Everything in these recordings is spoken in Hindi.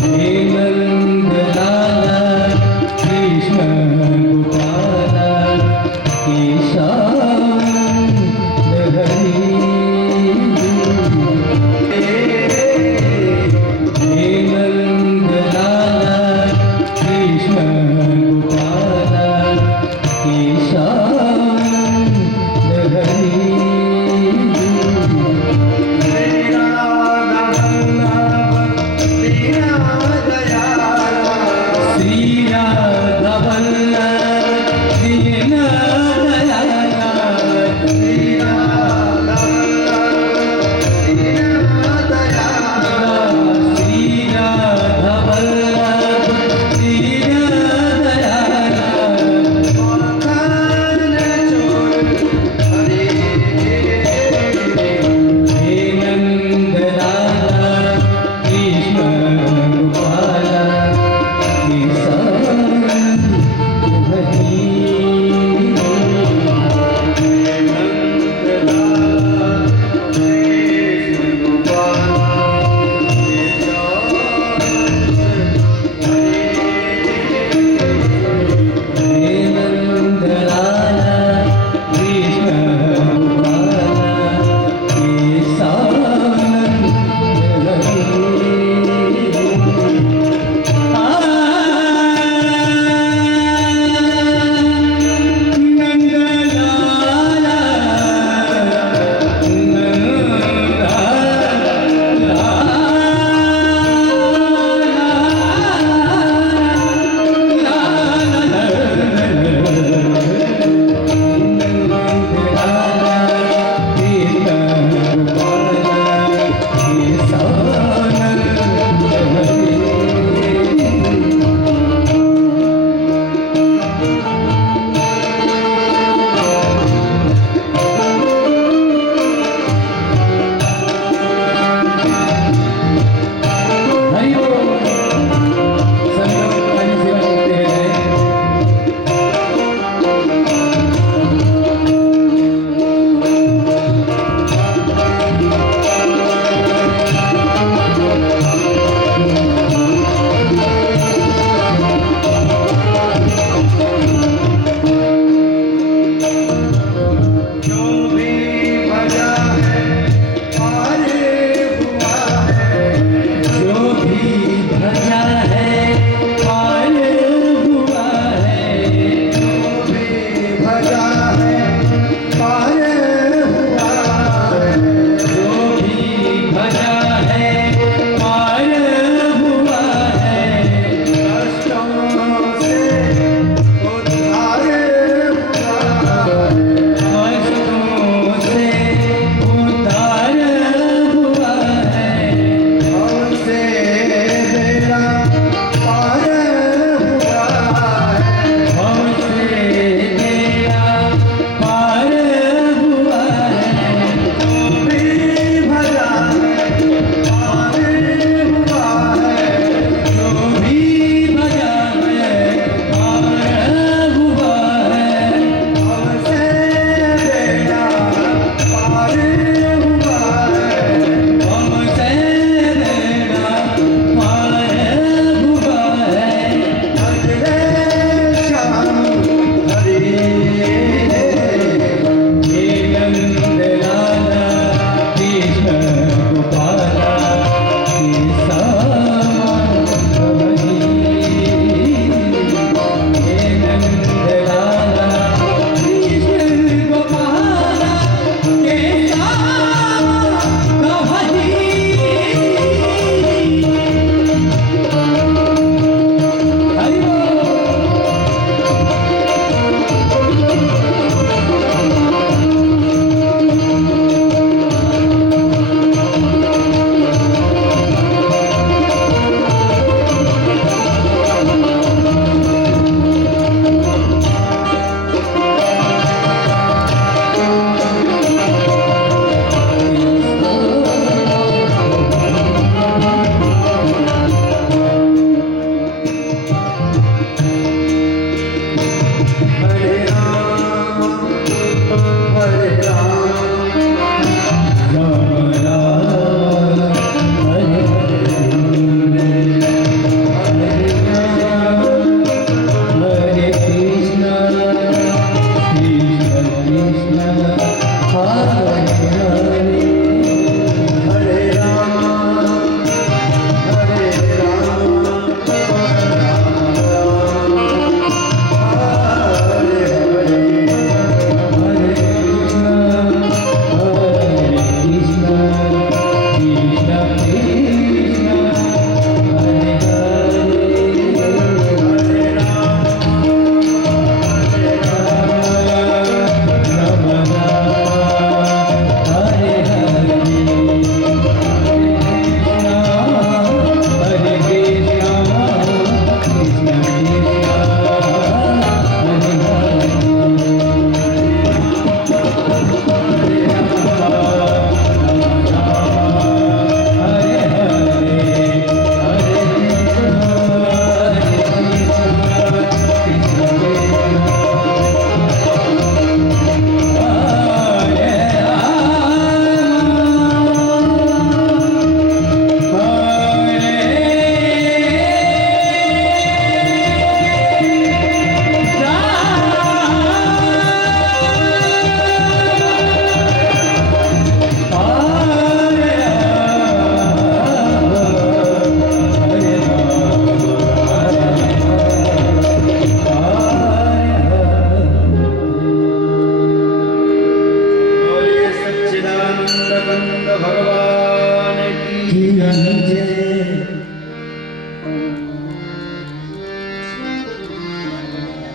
हे नंदलाला कृष्ण गोपाला ईशानंद हरी हे नंदलाला कृष्ण गोपाला ईशानंद हरी Radha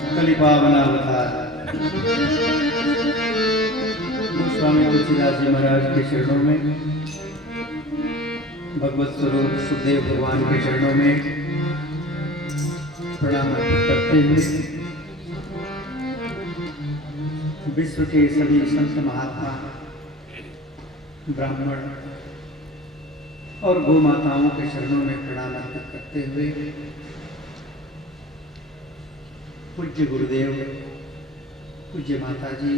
कलिपावनावतार स्वामी तुलसीदास जी महाराज के चरणों में, भगवत स्वरूप सुखदेव भगवान के चरणों में प्रणाम अर्पित करते हुए विश्व के सभी संत महात्मा, ब्राह्मण और गौ माताओं के चरणों में प्रणाम अर्पित करते हुए पूज्य गुरुदेव, पूज्य माता जी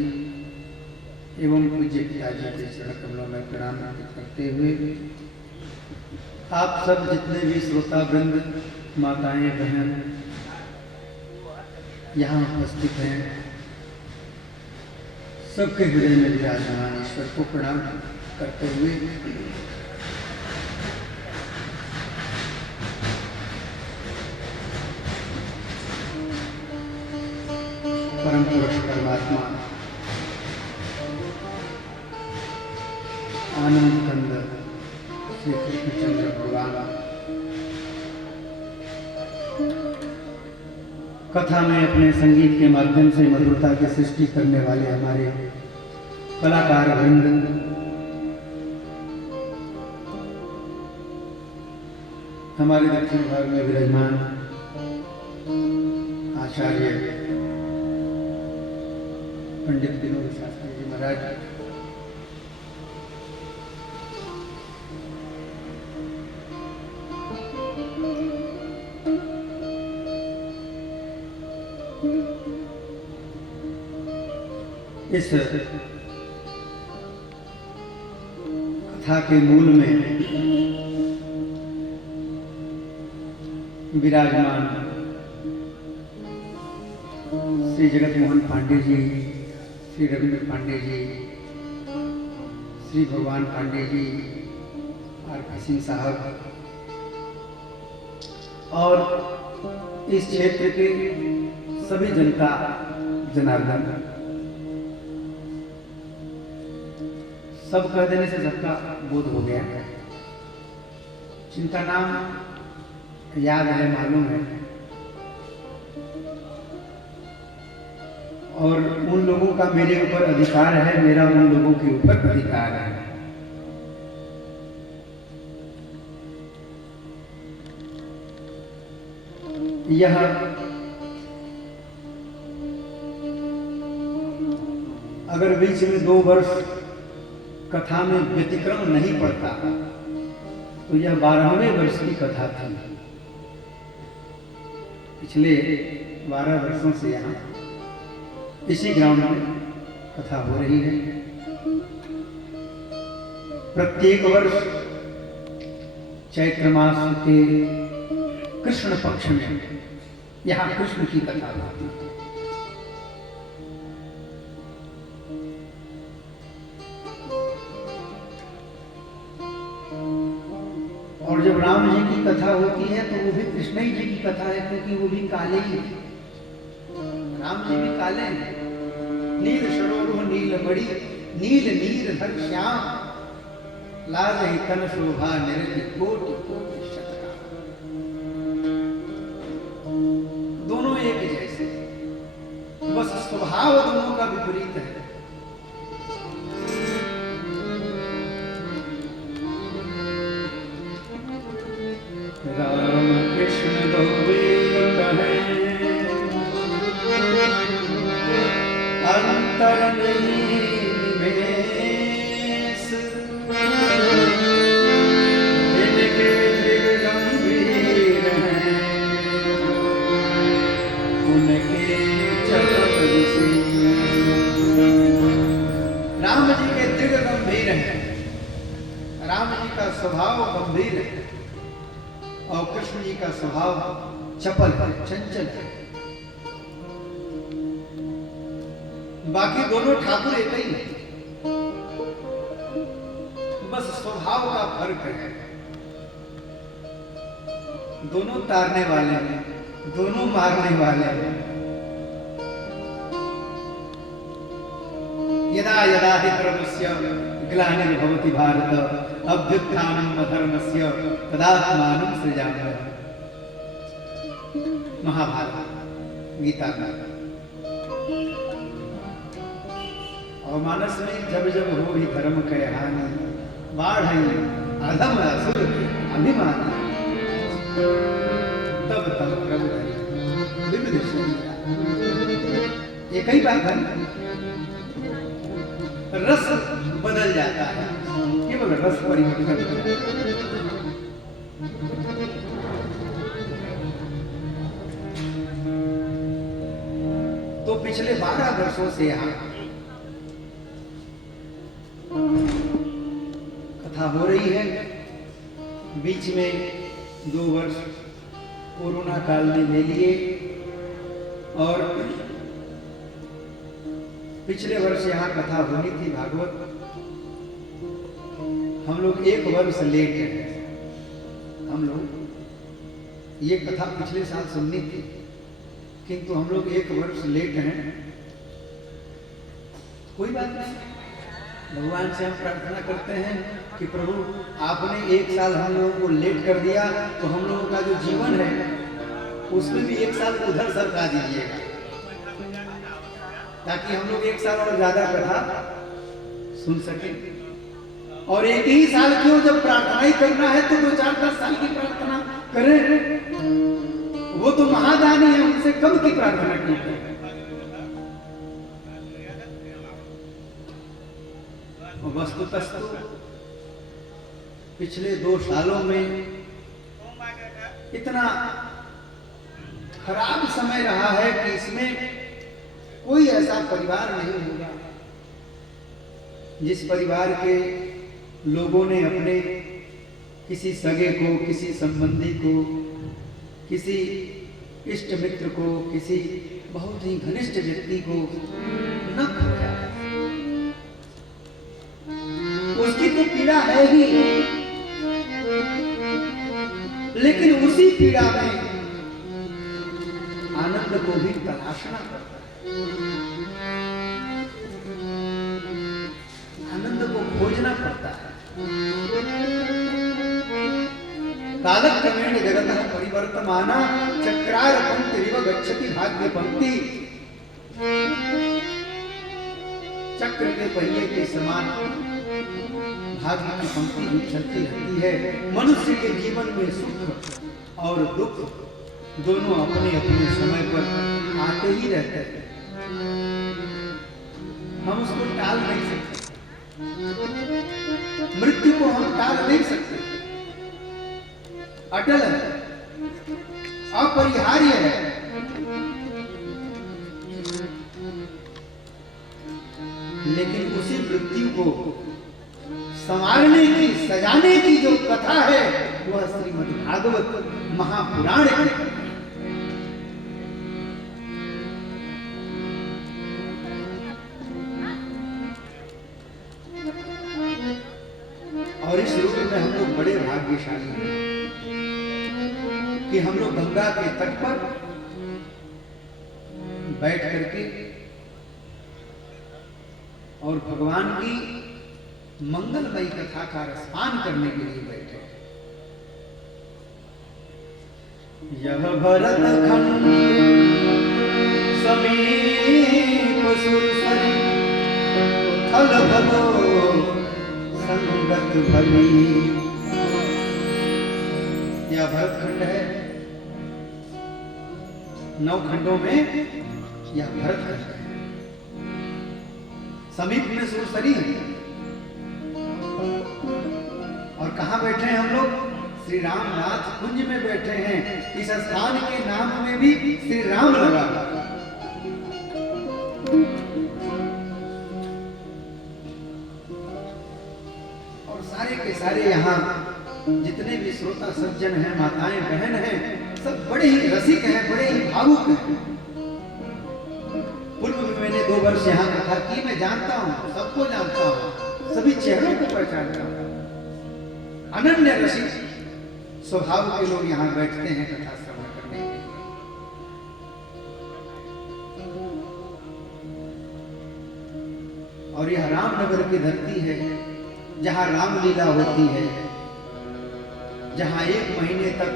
एवं पूज्य पिताजी के चरण कमलों में प्रणाम अर्पित करते हुए आप सब जितने भी श्रोता वृंद, माताएं, बहन यहाँ उपस्थित हैं, सबके हृदय में विराजमान ईश्वर को प्रणाम करते हुए परम पुरुष परमात्मा आनंद कंद श्री कृष्णचंद्र भगवान कथा में अपने संगीत के माध्यम से मधुरता की सृष्टि करने वाले हमारे कलाकार वृंद, हमारे दक्षिण भाग में विराजमान आचार्य पंडित विनोद शास्त्री जी महाराज, इस कथा के मूल में विराजमान श्री जगत मोहन पांडे जी, श्री रविंद्र पांडे जी, श्री भगवान पांडे जी, आर.पी. सिंह साहब और इस क्षेत्र के सभी जनता जनार्दन, सब कह देने से सबका बोध हो गया। जिनका नाम याद है, मालूम है, और उन लोगों का मेरे ऊपर अधिकार है, मेरा उन लोगों के ऊपर अधिकार है। यह अगर बीच में 2 वर्ष कथा में व्यतिक्रम नहीं पड़ता तो यह 12वें वर्ष की कथा थी। पिछले 12 वर्षों से यहाँ इसी ग्राउंड में कथा हो रही है। प्रत्येक वर्ष चैत्र मास के कृष्ण पक्ष में यहाँ कृष्ण की कथा होती है। और जब राम जी की कथा होती है तो वो भी कृष्ण ही जी की कथा है, क्योंकि वो भी काले ही है। राम जी भी काले हैं। नील सरोवर नील मणि, नील नीर हर श्याम, लाज ही तन शोभा निरति कोटि कोटि शतका। दोनों एक जैसे, बस स्वभाव दोनों का विपरीत है। राम कृष्ण दो वीर कहे अंतर निवेश, इनके दिल गंभीर हैं, उनके चरण राम जी के दिल गंभीर हैं, राम जी का स्वभाव गंभीर है और कृष्ण जी का स्वभाव चपल है, चंचल है। बाकी दोनों ठाकुर एक ही है, बस स्वभाव का फर्क है। दोनों तारने वाले हैं, दोनों मारने वाले हैं। यदा यदा हि धर्मस्य ग्लानिर्भवति भारत अभ्युत्थानम् अधर्मस्य तदात्मानं सृजाम्यहम्। महाभारत गीता का। और मानस में जब जब हो ही धर्म कह हानि, बाढ़ अधम असुर अभिमान, तब तब प्रभु धरि विविध शरीरा। एक ही बात है, रस बदल जाता है, केवल रस परिवर्तन हो जाता है। तो पिछले 12 वर्षों से यहाँ कथा हो रही है। बीच में 2 वर्ष कोरोना काल ने ले लिए और पिछले वर्ष यहाँ कथा होनी थी भागवत, हम लोग 1 वर्ष लेट हैं। हम लोग ये कथा पिछले साल सुननी थी, किंतु हम लोग 1 वर्ष लेट हैं। कोई बात नहीं, भगवान से हम प्रार्थना करते हैं कि प्रभु आपने 1 साल हम लोगों को लेट कर दिया, तो हम लोगों का जो जीवन है उसमें भी 1 साल उधर सरका दीजिएगा, ताकि हम लोग 1 साल और ज्यादा कथा सुन सके। और 1 ही साल क्यों, जब प्रार्थना ही करना है तो 2-4-10 साल की प्रार्थना करें। वो तो महादानी है, उनसे कम की प्रार्थना की है। वस्तुतस्तु पिछले 2 सालों में इतना खराब समय रहा है कि इसमें कोई ऐसा परिवार नहीं होगा जिस परिवार के लोगों ने अपने किसी सगे को, किसी संबंधी को, किसी इष्ट मित्र को, किसी बहुत ही घनिष्ठ व्यक्ति को न खोया। उसकी तो पीड़ा है ही, लेकिन उसी पीड़ा में आनंद को भी तलाशना पड़ता है, आनंद को खोजना पड़ता है। कालक्रमेण जगतः परिवर्तमाना चक्रार पंक्तिरिव गच्छति भाग्य पंक्ति। चक्र के पहिए के समान भाग्य की पंक्ति भी चलती रहती है। मनुष्य के जीवन में सुख और दुख दोनों अपने अपने समय पर आते ही रहते हैं, हम उसको टाल नहीं सकते। मृत्यु को हम टाल नहीं सकते, अटल है, अपरिहार्य है। लेकिन उसी मृत्यु को संवारने की, सजाने की जो कथा है वह श्रीमद् भागवत महापुराण है। और इस रूप में हम लोग बड़े भाग्यशाली हैं कि हम लोग गंगा के तट पर बैठ करके और भगवान की मंगलमयी कथा का रसपान करने के लिए बैठे। यह भरत खंड समीप सुरसरी, थल भलो संगत भली। यह भरत खंड है, 9 खंडों में यह भरत खंड है। समीप में सुरसरी है। और कहाँ बैठे हैं हम लोग? श्री रामनाथ कुंज में बैठे हैं। इस स्थान के नाम में भी श्री राम लगा। और सारे के सारे यहाँ जितने भी श्रोता सज्जन हैं, माताएं बहन हैं, सब बड़े ही रसिक हैं, बड़े ही भावुक हैं। पूर्व में मैंने 2 वर्ष यहाँ कथा की, मैं जानता हूँ, सबको जानता हूँ, सभी चेहरों को पहचानता हूँ। अनन्य रसिक स्वभाव के लोग यहाँ बैठते हैं कथा श्रवण करने के लिए। और यह रामनगर की धरती है जहाँ रामलीला होती है, जहाँ 1 महीने तक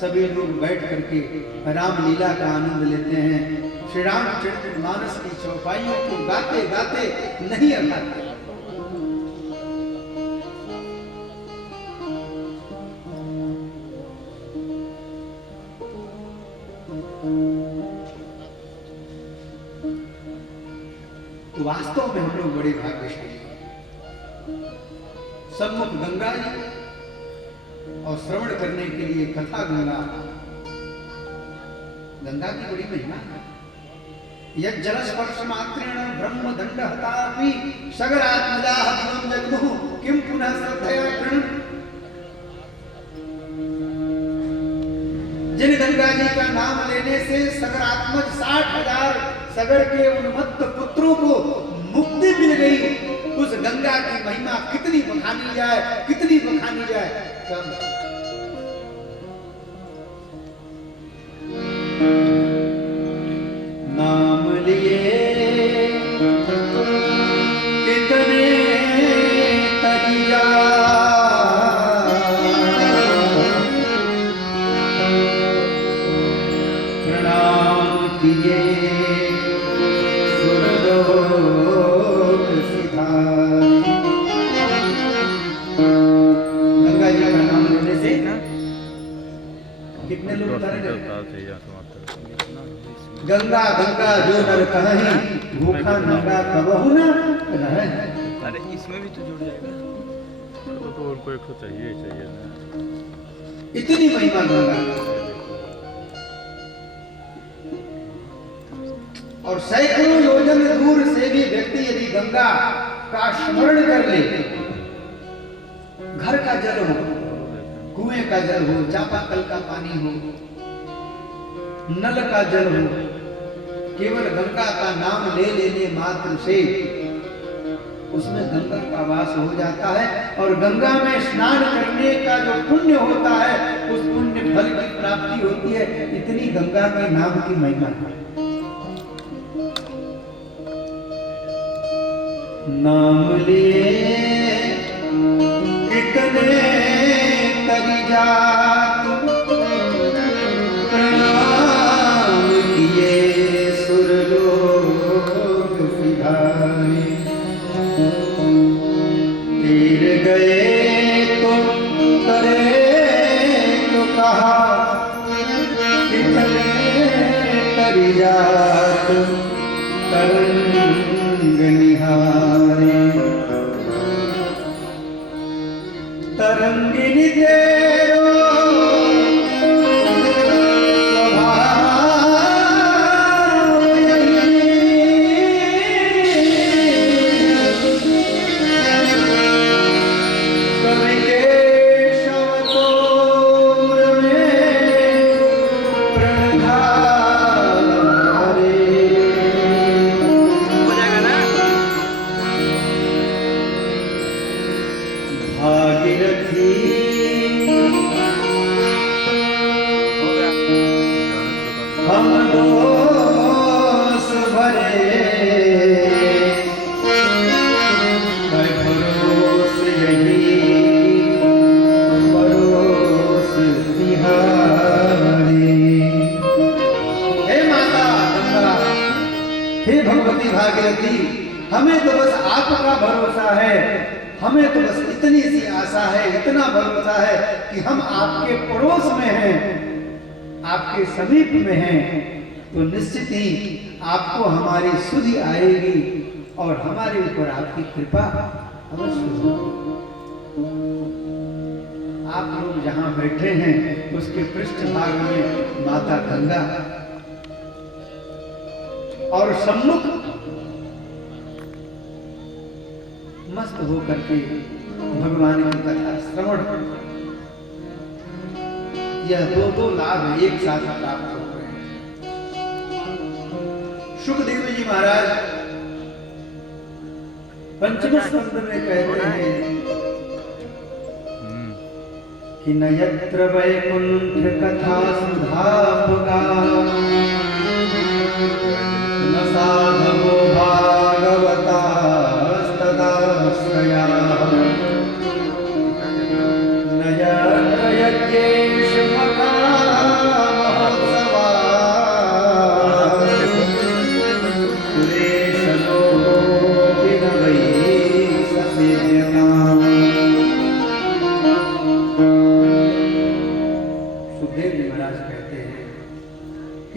सभी लोग बैठ करके रामलीला का आनंद लेते हैं। श्री रामचरित मानस की चौपाइयों को गाते गाते नहीं अघाते। वास्तव में हम लोग बड़े भाग्यशाली हैं। सम्मुख गंगा जी और श्रवण करने के लिए कथा गंगा, गंगा की बड़ी महिमा है। यद जल स्पर्श मात्रेण ब्रह्म दंड हतापि सगरात्मजा दिवं जगमुः किम पुनः श्रद्धया कृणम्। जिन गंगा जी का नाम लेने से सगरात्मज 60,000 सगर के उन्मत्त पुत्रों को मुक्ति मिल गई, उस गंगा की महिमा कितनी बखानी जाए, कितनी बखानी जाए। नाम लिए कितने तरी जा, प्रणाम किए सुरलोक सिधारे। गंगा जी का नाम लेने से कितने लोग तर गए। गंगा गंगा जो नर कहीं, भूखा नंगा कबहु न रहे। अरे इसमें भी तो जुड़ जाएगा, तो और कोई तो चाहिए ना। इतनी महिमा गंगा और सैकड़ों योजन दूर से भी व्यक्ति यदि गंगा का स्मरण कर ले, घर का जल हो, कुएं का जल हो, चापाकल का पानी हो, नल का जल हो, केवल गंगा का नाम ले लेने मात्र से उसमें गंगा का वास हो जाता है। और गंगा में स्नान करने का जो पुण्य होता है, उस पुण्य फल की प्राप्ति होती है। इतनी गंगा के नाम की महिमा है। नाम लिए इतने तरी जात, प्रणाम किए सुरलोक सिधारे। तीर गए तो करे तो कहा, कितने तरी जात तरंग निहारे। तरंगिनी तेरो हमें तो बस आपका भरोसा है, हमें तो बस इतनी सी आशा है, इतना भरोसा है कि हम आपके पड़ोस में हैं, आपके समीप में हैं, तो निश्चित ही आपको हमारी सुधि आएगी और हमारे ऊपर आपकी कृपा अवश्य होगी। आप लोग जहां बैठे हैं उसके पृष्ठभाग में माता गंगा और सम्मुख मस्त होकर के भगवान की कथा श्रवण, यह दो लाभ एक साथ प्राप्त हो रहे हैं। सुखदेव जी महाराज पंचम स्कंद में कहते हैं कि न यत्र वैकुंठ कथा सुधापगा, न साधवो भागवता तदाश्रया, न यत्र यज्ञेश मकान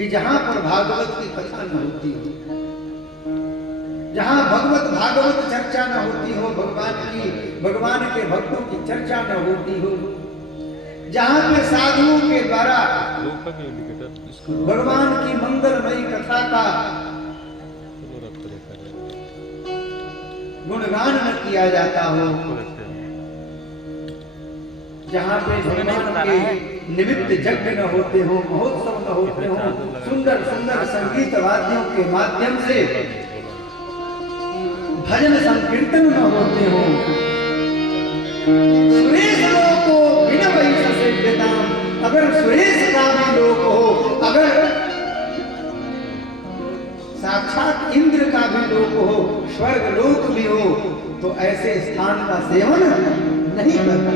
कि जहां पर भागवत की कथा न होती हो, जहां भगवत भागवत चर्चा न होती हो, भगवान के भक्तों की चर्चा न होती हो, जहां पे साधुओं के द्वारा भगवान की मंगलमयी कथा का गुणगान न किया जाता हो, जहां पे भगवान के निमित्त यज्ञ न होते हो, महोत्सव न होते हो, सुंदर सुंदर संगीत वाद्यों के माध्यम से भजन संकीर्तन न होते हो, सुरेश लोक को बिना वैसा से वेदांत, अगर सुरेश का भी लोक हो, अगर साक्षात इंद्र का भी लोक हो, स्वर्ग लोक भी हो, तो ऐसे स्थान का सेवन नहीं करना।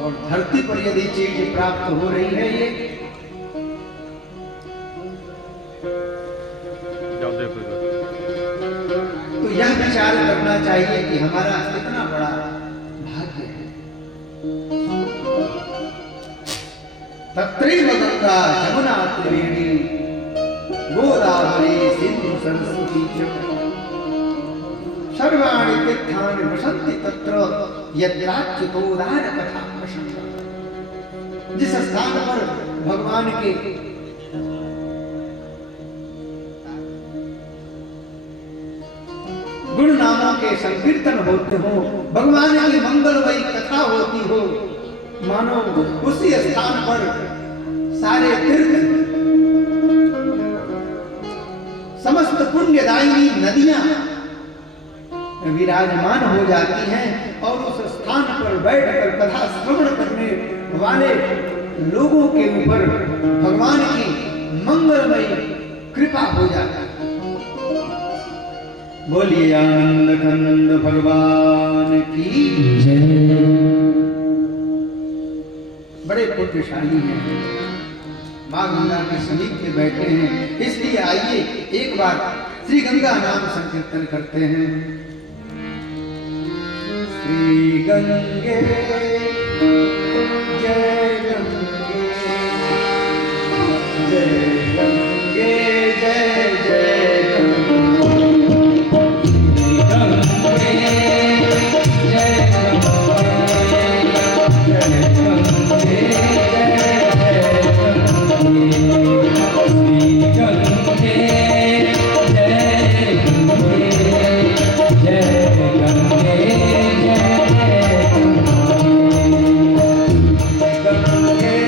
और धरती पर यदि चीज प्राप्त हो रही है ये, तो यह विचार करना चाहिए कि हमारा कितना बड़ा भाग्य है। तत्रैव गंगा यमुना त्रिवेणी गोदावरी सिंधु सरस्वती च सर्वाणि तीर्थानि वसन्ति तत्र यत्राच्युतोदार कथा प्रसंग। जिस स्थान पर भगवान के गुण नामों के संकीर्तन होते हो, भगवान की मंगलमयी कथा होती हो, मानो उसी स्थान पर सारे तीर्थ, समस्त पुण्यदायिनी नदियां विराजमान हो जाती हैं और उस स्थान पर बैठकर कथा श्रवण करने वाले लोगों के ऊपर भगवान की मंगलमयी कृपा हो जाती है। बोलिए आनंद कंद भगवान की जय। बड़े पुण्यशाली हैं, माँ गंगा के समीप में बैठे हैं, इसलिए आइए एक बार श्री गंगा नाम संकीर्तन करते हैं। श्री गंगे जय गंगे, जय गंगे जय जय गंगे। गंगे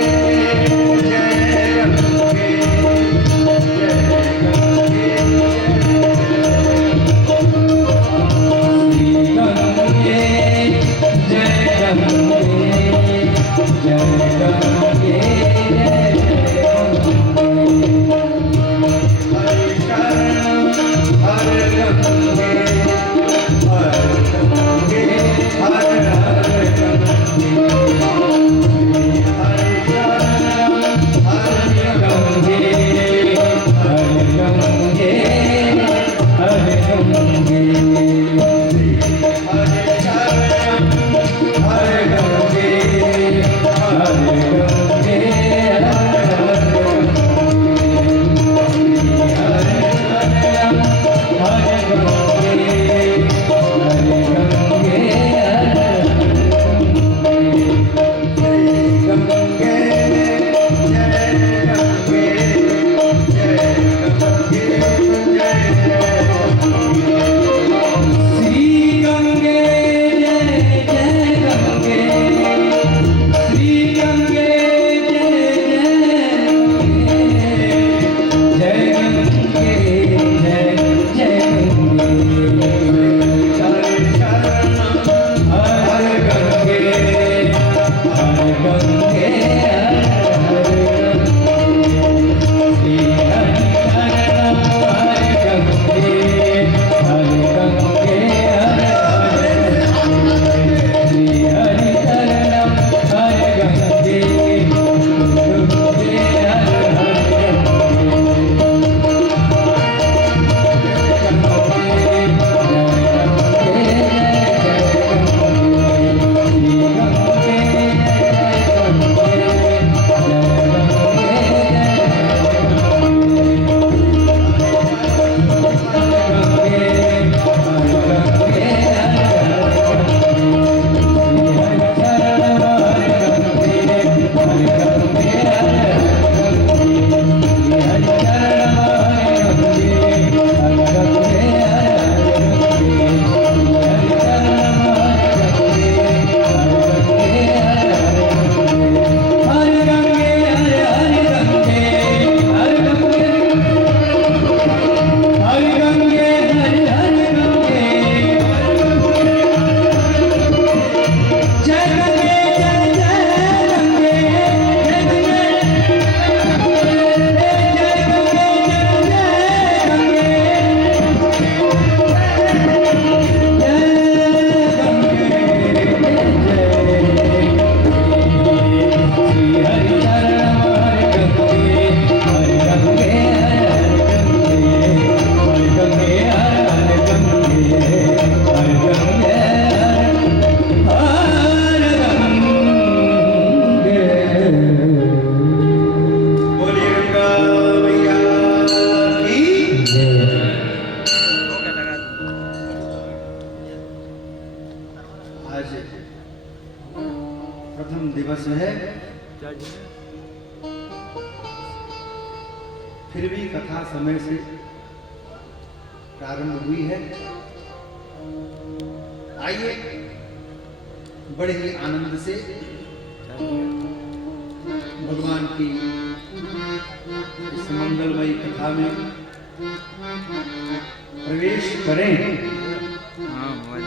आज प्रथम दिवस है, क्या जी? फिर भी कथा समय से प्रारंभ हुई है। आइए बड़े ही आनंद से भगवान की इस मंगलमयी कथा में प्रवेश करें। हाँ मोबाइल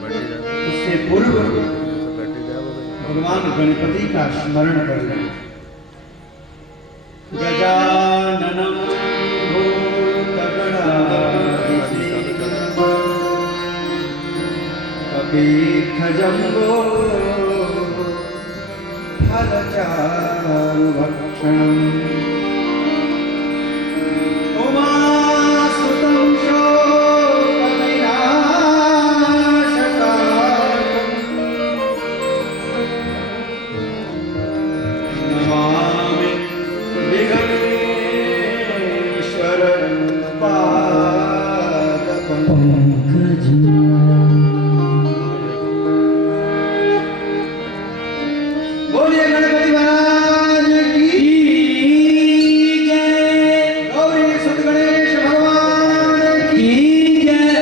बैटरी उससे पूर्व बैटरी गायब हो गई। भगवान गणपति का स्मरण कर लें। गजाननं कपीर्थजम्बो फलचारुभक्षणम् उमासुतं शोकविनाशकारकम् नमामि विघ्नेश्वर पादपम्। बोलिए गणपति महाराज की जय। गौरी सुत गणेश भगवान की जय।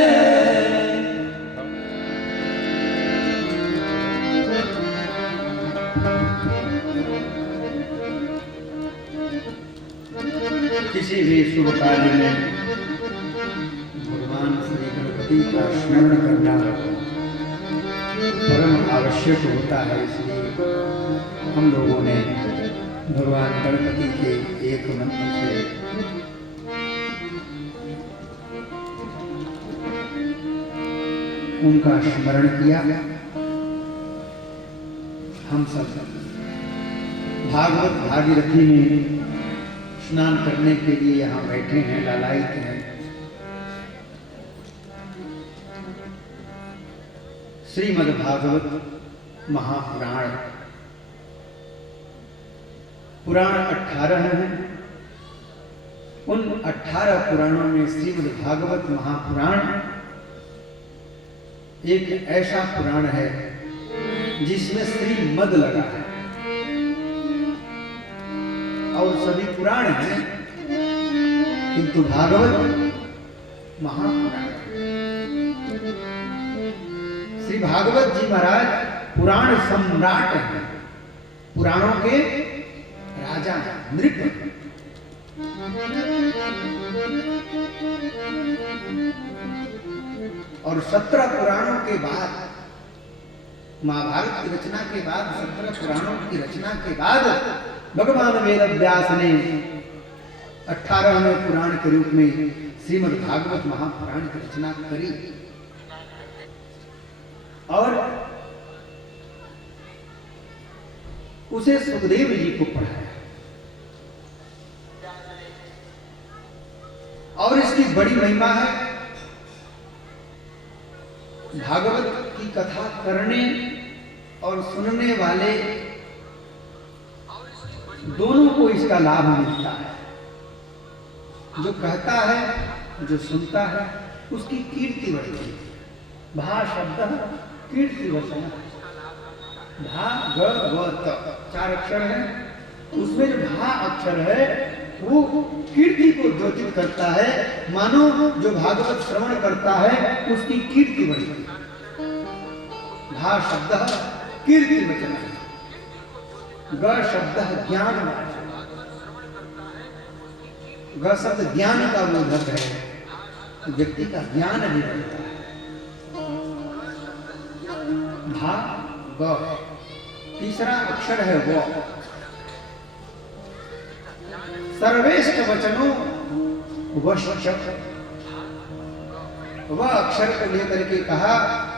किसी भी शुभ कार्य में भगवान श्री गणपति का स्मरण करना परम आवश्यक होता है। इसलिए हम लोगों ने भगवान गणपति के एक मंत्र से उनका स्मरण किया। हम सब भागवत भागीरथी में स्नान करने के लिए यहाँ बैठे हैं, लालायित हैं। श्रीमद् भागवत महापुराण, पुराण 18 हैं। उन 18 पुराणों में श्रीमद् भागवत महापुराण एक ऐसा पुराण है जिसमें श्रीमद् लगा है। और सभी पुराण हैं किंतु भागवत महापुराण। श्री भागवत जी महाराज पुराण सम्राट हैं, पुराणों के राजा हैं, नृप। और 17 पुराणों के बाद, महाभारत की रचना के बाद 17 पुराणों की रचना के बाद भगवान वेद व्यास ने 18वें पुराण के रूप में श्रीमद् भागवत महापुराण की रचना करी। और उसे सुखदेव जी को पढ़ाया। और इसकी बड़ी महिमा है। भागवत की कथा करने और सुनने वाले दोनों को इसका लाभ मिलता है। जो कहता है, जो सुनता है, उसकी कीर्ति बढ़ती है। भा शब्द कीर्ति वचन, भा ग व त 4 अक्षर है। उसमें जो भा अक्षर है वो कीर्ति को द्योतित करता है। मानो जो भागवत श्रवण करता है उसकी कीर्ति बढ़ती है। भा शब्द कीर्ति वचन, ग शब्द ज्ञान वाचक, ग शब्द ज्ञान का बोधक है, व्यक्ति का ज्ञान भी बढ़ता है। भा ग, तीसरा अक्षर है वो। सर्वेष्ट वचनों वश्चक, वह अक्षर को लेकर के कहा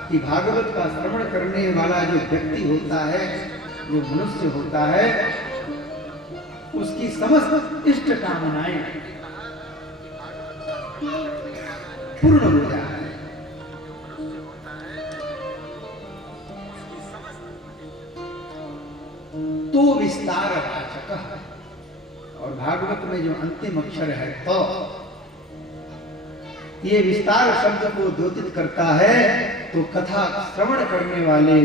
कि भागवत का श्रवण करने वाला जो व्यक्ति होता है, जो मनुष्य होता है, उसकी समस्त इष्ट कामनाएं पूर्ण हो जाए। तो विस्तार वाचक, और भागवत में जो अंतिम अक्षर है तो ये विस्तार शब्द को द्योतित करता है तो कथा श्रवण करने वाले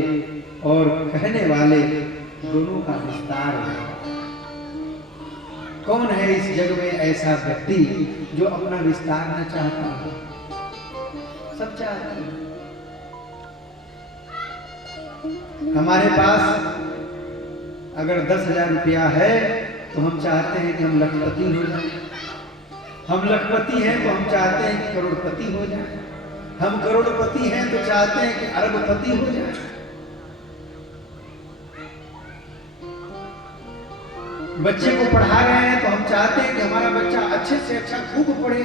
और कहने वाले दोनों का विस्तार है। कौन है इस जग में ऐसा व्यक्ति जो अपना विस्तार न चाहता हो? सब चाहते हैं। हमारे पास अगर 10,000 रुपया है तो हम चाहते हैं कि हम लखपति हो जाएं। हम लखपति हैं तो हम चाहते हैं कि करोड़पति हो जाएं। हम करोड़पति हैं तो चाहते हैं कि अरबपति हो जाएं। बच्चे को पढ़ा रहे हैं तो हम चाहते हैं कि हमारा बच्चा अच्छे से अच्छा खूब पढ़े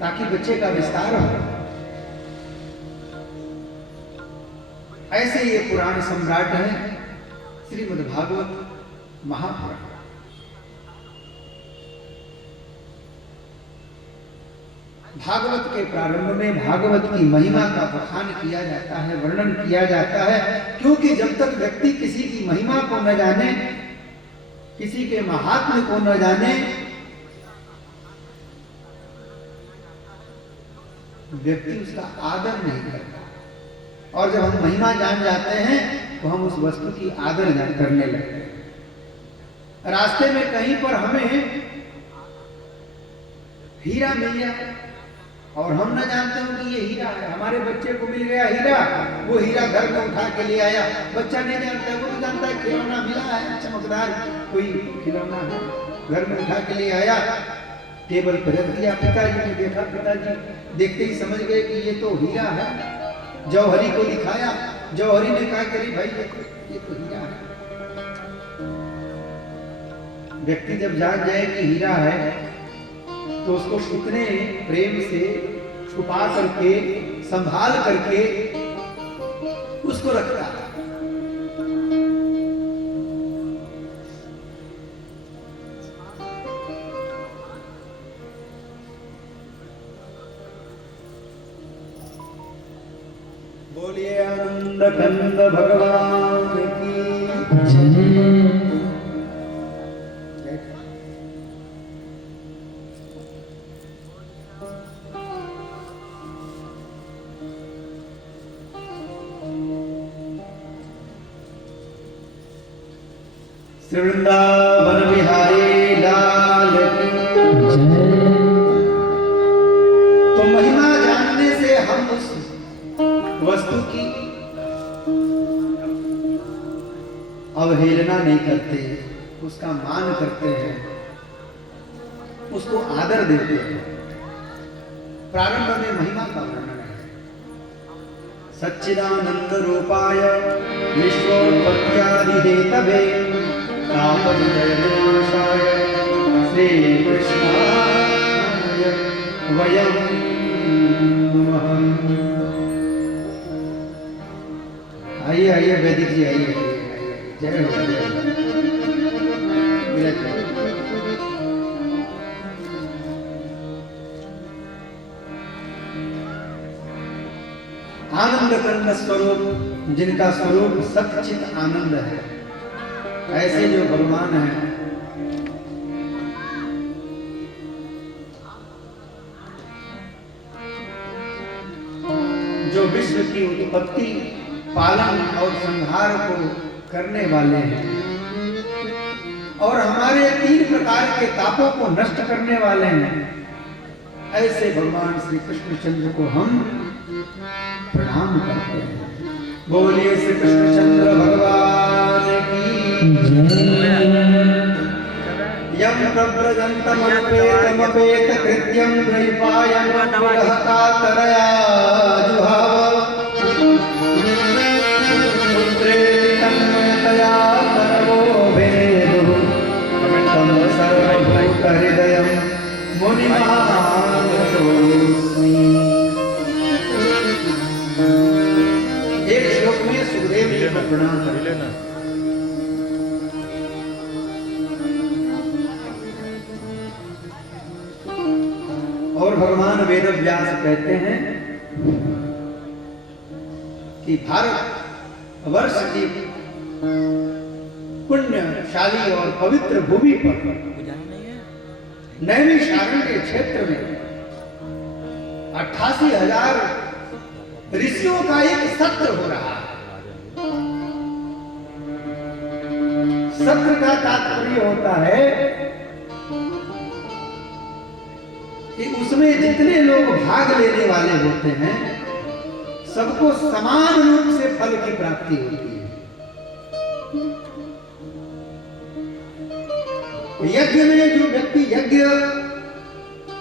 ताकि बच्चे का विस्तार हो। ऐसे ये पुराण सम्राट है श्रीमद् भागवत महापुराण। भागवत के प्रारंभ में भागवत की महिमा का बखान किया जाता है, वर्णन किया जाता है, क्योंकि जब तक व्यक्ति किसी की महिमा को न जाने, किसी के महात्म्य को न जाने, व्यक्ति उसका आदर नहीं करता। और जब हम महिमा जान जाते हैं तो हम उस वस्तु की आदर करने लगते हैं। रास्ते में कहीं पर हमें हीरा मिल जाए और हम न जानते हो कि ये हीरा है। हमारे बच्चे को मिल गया हीरा, वो हीरा घर में उठा के ले आया। बच्चा नहीं जानता, वो तो जानता है खिलौना मिला है, चमकदार कोई खिलौना है, घर में उठा के ले आया, टेबल पर रख दिया। पिताजी ने देखा, पिताजी देखते ही समझ गए कि ये तो हीरा है। जौहरी को दिखाया, जौहरी ने कहा कि भाई ये तो हीरा है। व्यक्ति जब जान जाए कि हीरा है तो उसको कितने प्रेम से छुपा करके, संभाल करके उसको रखता है। बोलिए आनंद कंद भगवान की जय। वृंदावन बिहारी लाल की जय। तो महिमा जानने से हम उस वस्तु की अवहेलना नहीं करते, उसका मान करते हैं, उसको आदर देते हैं। प्रारंभ में महिमा का वर्णन है। सच्चिदानंद रूपाय विश्वोत्पत्त्यादि हेतवे तापत्रय विनाशाय श्री कृष्णाय वयं नमः। आइए आइए वैदिक जी, आइए जय हो, जय हो। आनंद कंद स्वरूप, जिनका स्वरूप सच्चित आनंद है, ऐसे जो भगवान है, जो विश्व की उत्पत्ति, पालन और संहार को करने वाले हैं और हमारे 3 प्रकार के तापों को नष्ट करने वाले हैं, ऐसे भगवान श्री कृष्णचंद्र को हम प्रणाम करते हैं। बोलिए श्री कृष्णचंद्र भगवान की यम प्रव्रजन्तमपेत कृत्यं द्वैपायन कातरया जुहाव पुत्रेति तन्मयतया सर्वो भेदुः तं सर्वभूतहृदयं मुनिमानतोऽस्मि। एक श्लोक में सुखदेव जी को प्रणाम करते हैं। और भगवान वेद व्यास कहते हैं कि भारत वर्ष की पुण्यशाली और पवित्र भूमि पर नैमिषारण्य क्षेत्र में 88,000 ऋषियों का एक सत्र हो रहा है। सत्र का तात्पर्य होता है कि उसमें जितने लोग भाग लेने वाले होते हैं सबको समान रूप से फल की प्राप्ति होती है। यज्ञ में जो व्यक्ति यज्ञ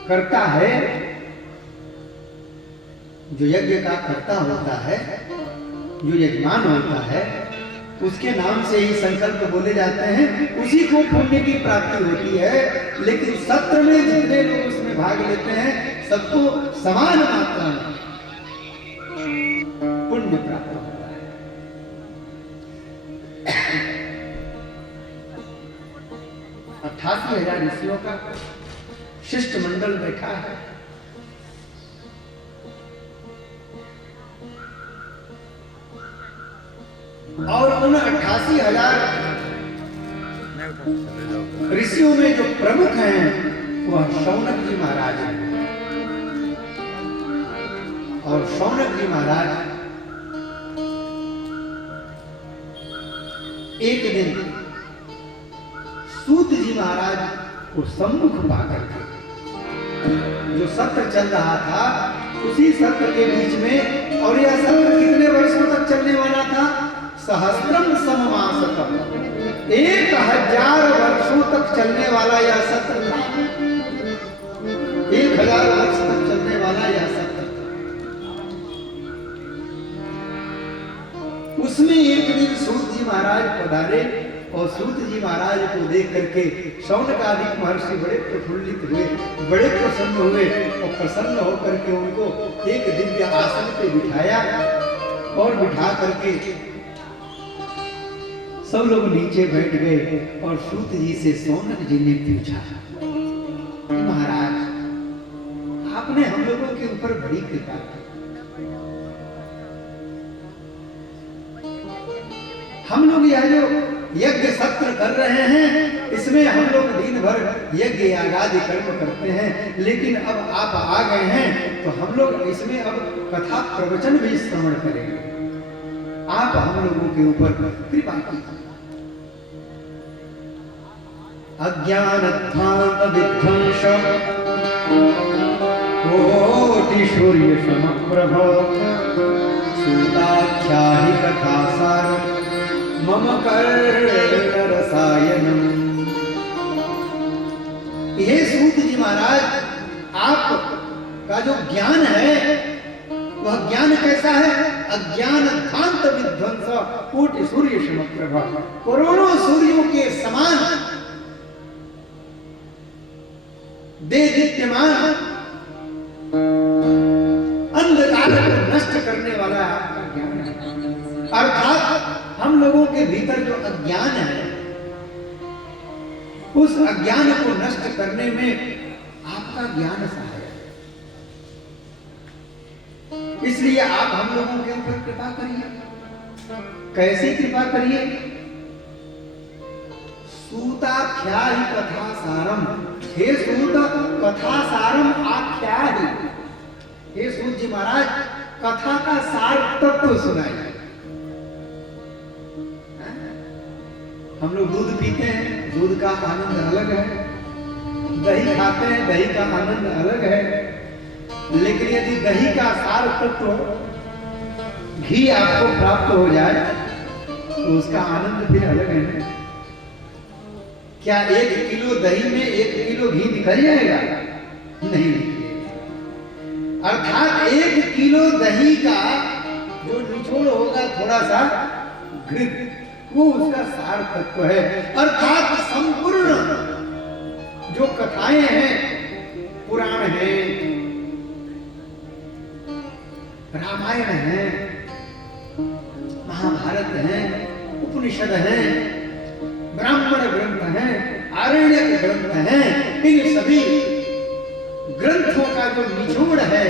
करता है, जो यज्ञ का कर्ता होता है, जो यजमान होता है, उसके नाम से ही संकल्प बोले जाते हैं, उसी को पुण्य की प्राप्ति होती है। लेकिन सत्र में जितने लोग उसमें भाग लेते हैं सबको समान मात्रा में पुण्य प्राप्त होता है। 88,000 ऋषियों का शिष्टमंडल बैठा है। और उन 88,000 ऋषियों में जो प्रमुख हैं वह शौनक जी महाराज हैं। और शौनक जी महाराज एक दिन सूत जी महाराज को सम्मुख पाकर के जो सत्र चल रहा था उसी सत्र के बीच में, और यह सत्र कितने वर्षों तक चलने वाला था? सहस्त्रम सममासतम, 1000 वर्षों तक चलने वाला यह सत्र था। 1000 वर्ष तक चलने वाला यह सत्र था। उसमें एक दिन सूत जी महाराज पधारे और सूत जी महाराज को देख करके शौनकादिक महर्षि बड़े प्रफुल्लित हुए, बड़े प्रसन्न हुए और प्रसन्न होकर के उनको एक दिव्य आसन पे बिठाया और बिठा करके सब लोग नीचे बैठ गए। और सूत जी से शौनक जी ने पूछा, महाराज आपने हम लोगों के ऊपर बड़ी कृपा की, हम लोग यह जो यज्ञ सत्र कर रहे हैं इसमें हम लोग दिन भर यज्ञ यागादि कर्म करते हैं, लेकिन अब आप आ गए हैं तो हम लोग इसमें अब कथा प्रवचन भी श्रवण करेंगे। आप हम लोगों के ऊपर कृपा कीजिए। अज्ञानध्वांत विध्वंस कोटि सूर्य समप्रभ सूताख्याहि कथासार मम कर्ण रसायनम। हे सूत जी महाराज, आप का जो ज्ञान है वह ज्ञान कैसा है? अज्ञान ध्वांत विध्वंस कोटि सूर्य समप्रभ, करोड़ों सूर्यों के समान दे दीप्यमान अंधकार को नष्ट करने वाला आपका ज्ञान है। अर्थात हम लोगों के भीतर जो अज्ञान है उस अज्ञान को नष्ट करने में आपका ज्ञान सहायक है। इसलिए आप हम लोगों के ऊपर कृपा करिए। कैसी कृपा करिए? सूताख्याहि कथा सारम, हे सूत कथा सारम आख्याहि। हे सूत जी महाराज कथा का सार तत्व सुनाइए। हम लोग दूध पीते हैं, दूध का आनंद अलग है, दही खाते हैं, दही का आनंद अलग है, लेकिन यदि दही का सार तत्व घी आपको प्राप्त हो जाए तो उसका आनंद फिर अलग है। क्या 1 किलो दही में 1 किलो घी निकल जाएगा? नहीं निकलेगा। अर्थात 1 किलो दही का जो निचोड़ होगा थोड़ा सा घृत, वो उसका सार तत्व है। अर्थात संपूर्ण जो कथाएं हैं, पुराण है, रामायण है, महाभारत है, उपनिषद है, ब्राह्मण ग्रंथ हैं, आरण्यक ग्रंथ हैं, इन सभी ग्रंथों का जो निचोड़ है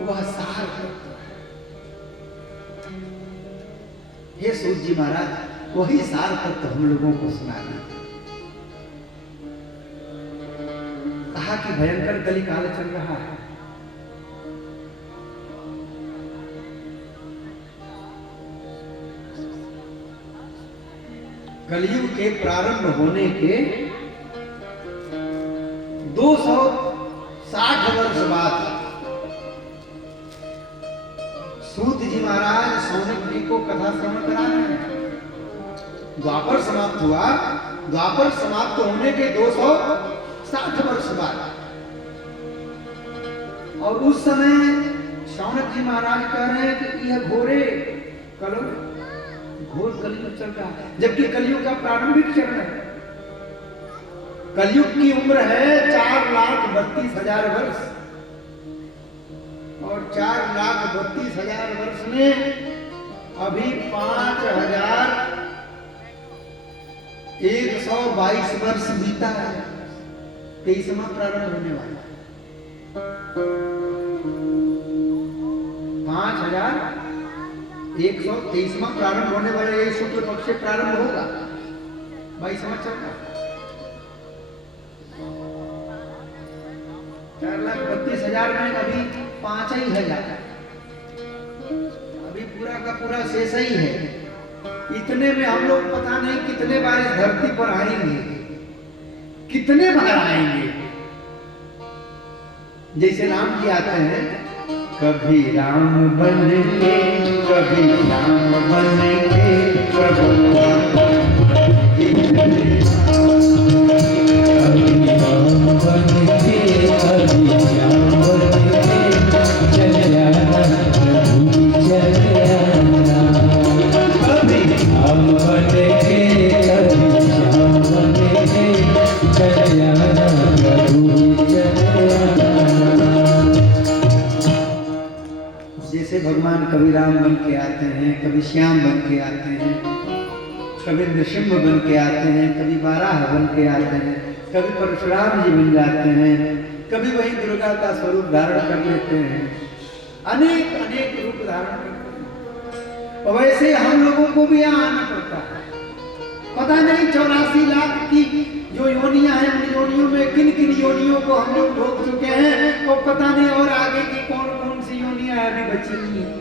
वह सार तत्व है। हे सूत जी महाराज, वही सार तत्व हम लोगों को सुनाना। कहा कि भयंकर कलिकाल चल रहा है। कलयुग के प्रारंभ होने के 260 वर्ष बाद सूत जी महाराज सौनक जी को कथा श्रवण करा रहे हैं। द्वापर समाप्त हुआ, द्वापर समाप्त होने के 260 वर्ष बाद, और उस समय सौनक जी महाराज कह रहे हैं कि यह घोर कलयुग चल रहा है, जबकि कलयुग का प्रारंभिक चरण है। कलयुग की उम्र है 4,32,000 वर्ष, और 4,32,000 वर्ष में अभी 5,122 वर्ष बीता है। 23वां प्रारंभ होने वाला है। 5,123वां प्रारंभ होने वाला, ये शुक्ल पक्ष से प्रारंभ होगा। 22वां चल रहा है। 4,32,000 में अभी 5,000, अभी पूरा का पूरा शेष ही है। इतने में हम लोग पता नहीं कितने बार इस धरती पर आएंगे, कितने बार आएंगे। जैसे राम जी आते हैं, कभी राम बन के, कभी राम बन के, प्रभु कभी राम बन के, कभी श्याम बन के, चल आना प्रभु चल आना। कभी राम बन के, कभी श्याम बन के, चल आना प्रभु चल आना। जैसे भगवान कभी राम बन के आते हैं, कभी श्याम बन के आते हैं, कभी नृसिंह बन के आते हैं, कभी बाराह बन के आते हैं, कभी परशुराम जी बन जाते हैं, कभी वही दुर्गा का स्वरूप धारण कर लेते हैं। अनेक अनेक रूप धारण करते हैं। और वैसे हम लोगों को भी यहाँ आना पड़ता है। पता नहीं 84 लाख की जो योनियां हैं, उन योनियों में किन किन योनियों को हम लोग भोग चुके हैं, और पता नहीं और आगे की कौन कौन सी योनियां अभी बची हुई हैं।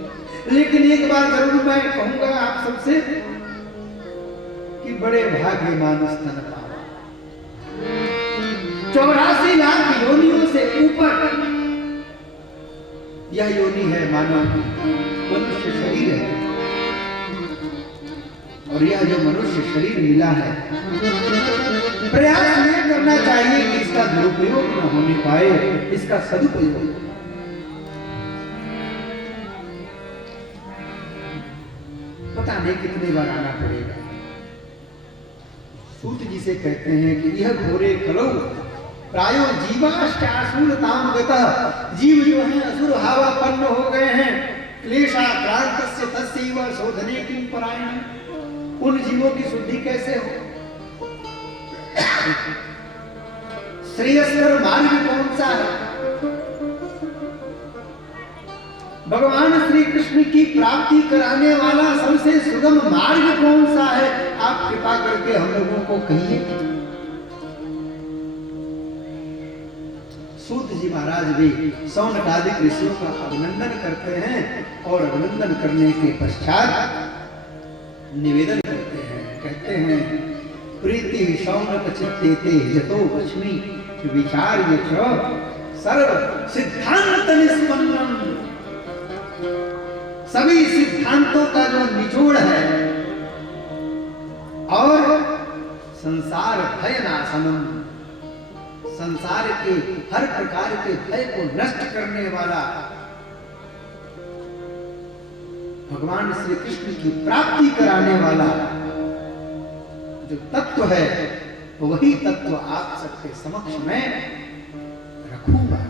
लेकिन एक बार जरूर मैं कहूंगा आप सबसे कि बड़े भाग्यमान स्तन पावा। 84 लाख योनियों से ऊपर यह योनि है मानव मनुष्य शरीर है। और यह जो मनुष्य शरीर मिला है, प्रयास ये करना चाहिए कि इसका दुरुपयोग न होने पाए, इसका सदुपयोग। पता नहीं कितने बार आना पड़ेगा। सूत जी से कहते हैं कि यह घोरे कलौ प्रायो जीवाश्चासुरताम गतः। जीव जो है असुर भावापन्न हो गए हैं। क्लेशाक्रांतस्य तस्यैव शोधने किं परायणम्। उन जीवों की शुद्धि कैसे हो? श्रेयस्कर मार्ग कौन सा है? भगवान श्री कृष्ण की प्राप्ति कराने वाला सबसे सुगम मार्ग कौन सा है? आप कृपा करके हम लोगों को कहिए। सूत जी महाराज भी सौनकादिक ऋषियों का अभिनंदन करते हैं, और अभिनंदन करने के पश्चात निवेदन करते हैं। कहते हैं, प्रीति शौनक चित्ते यतो वच्मि विचार्य च सर्व सिद्धांत निष्पन्नम। सभी सिद्धांतों का जो निचोड़ है और संसार भय नाशनम, संसार के हर प्रकार के भय को नष्ट करने वाला भगवान श्री कृष्ण की प्राप्ति कराने वाला जो तत्व है, वही तत्व आप सबके समक्ष में रखूंगा।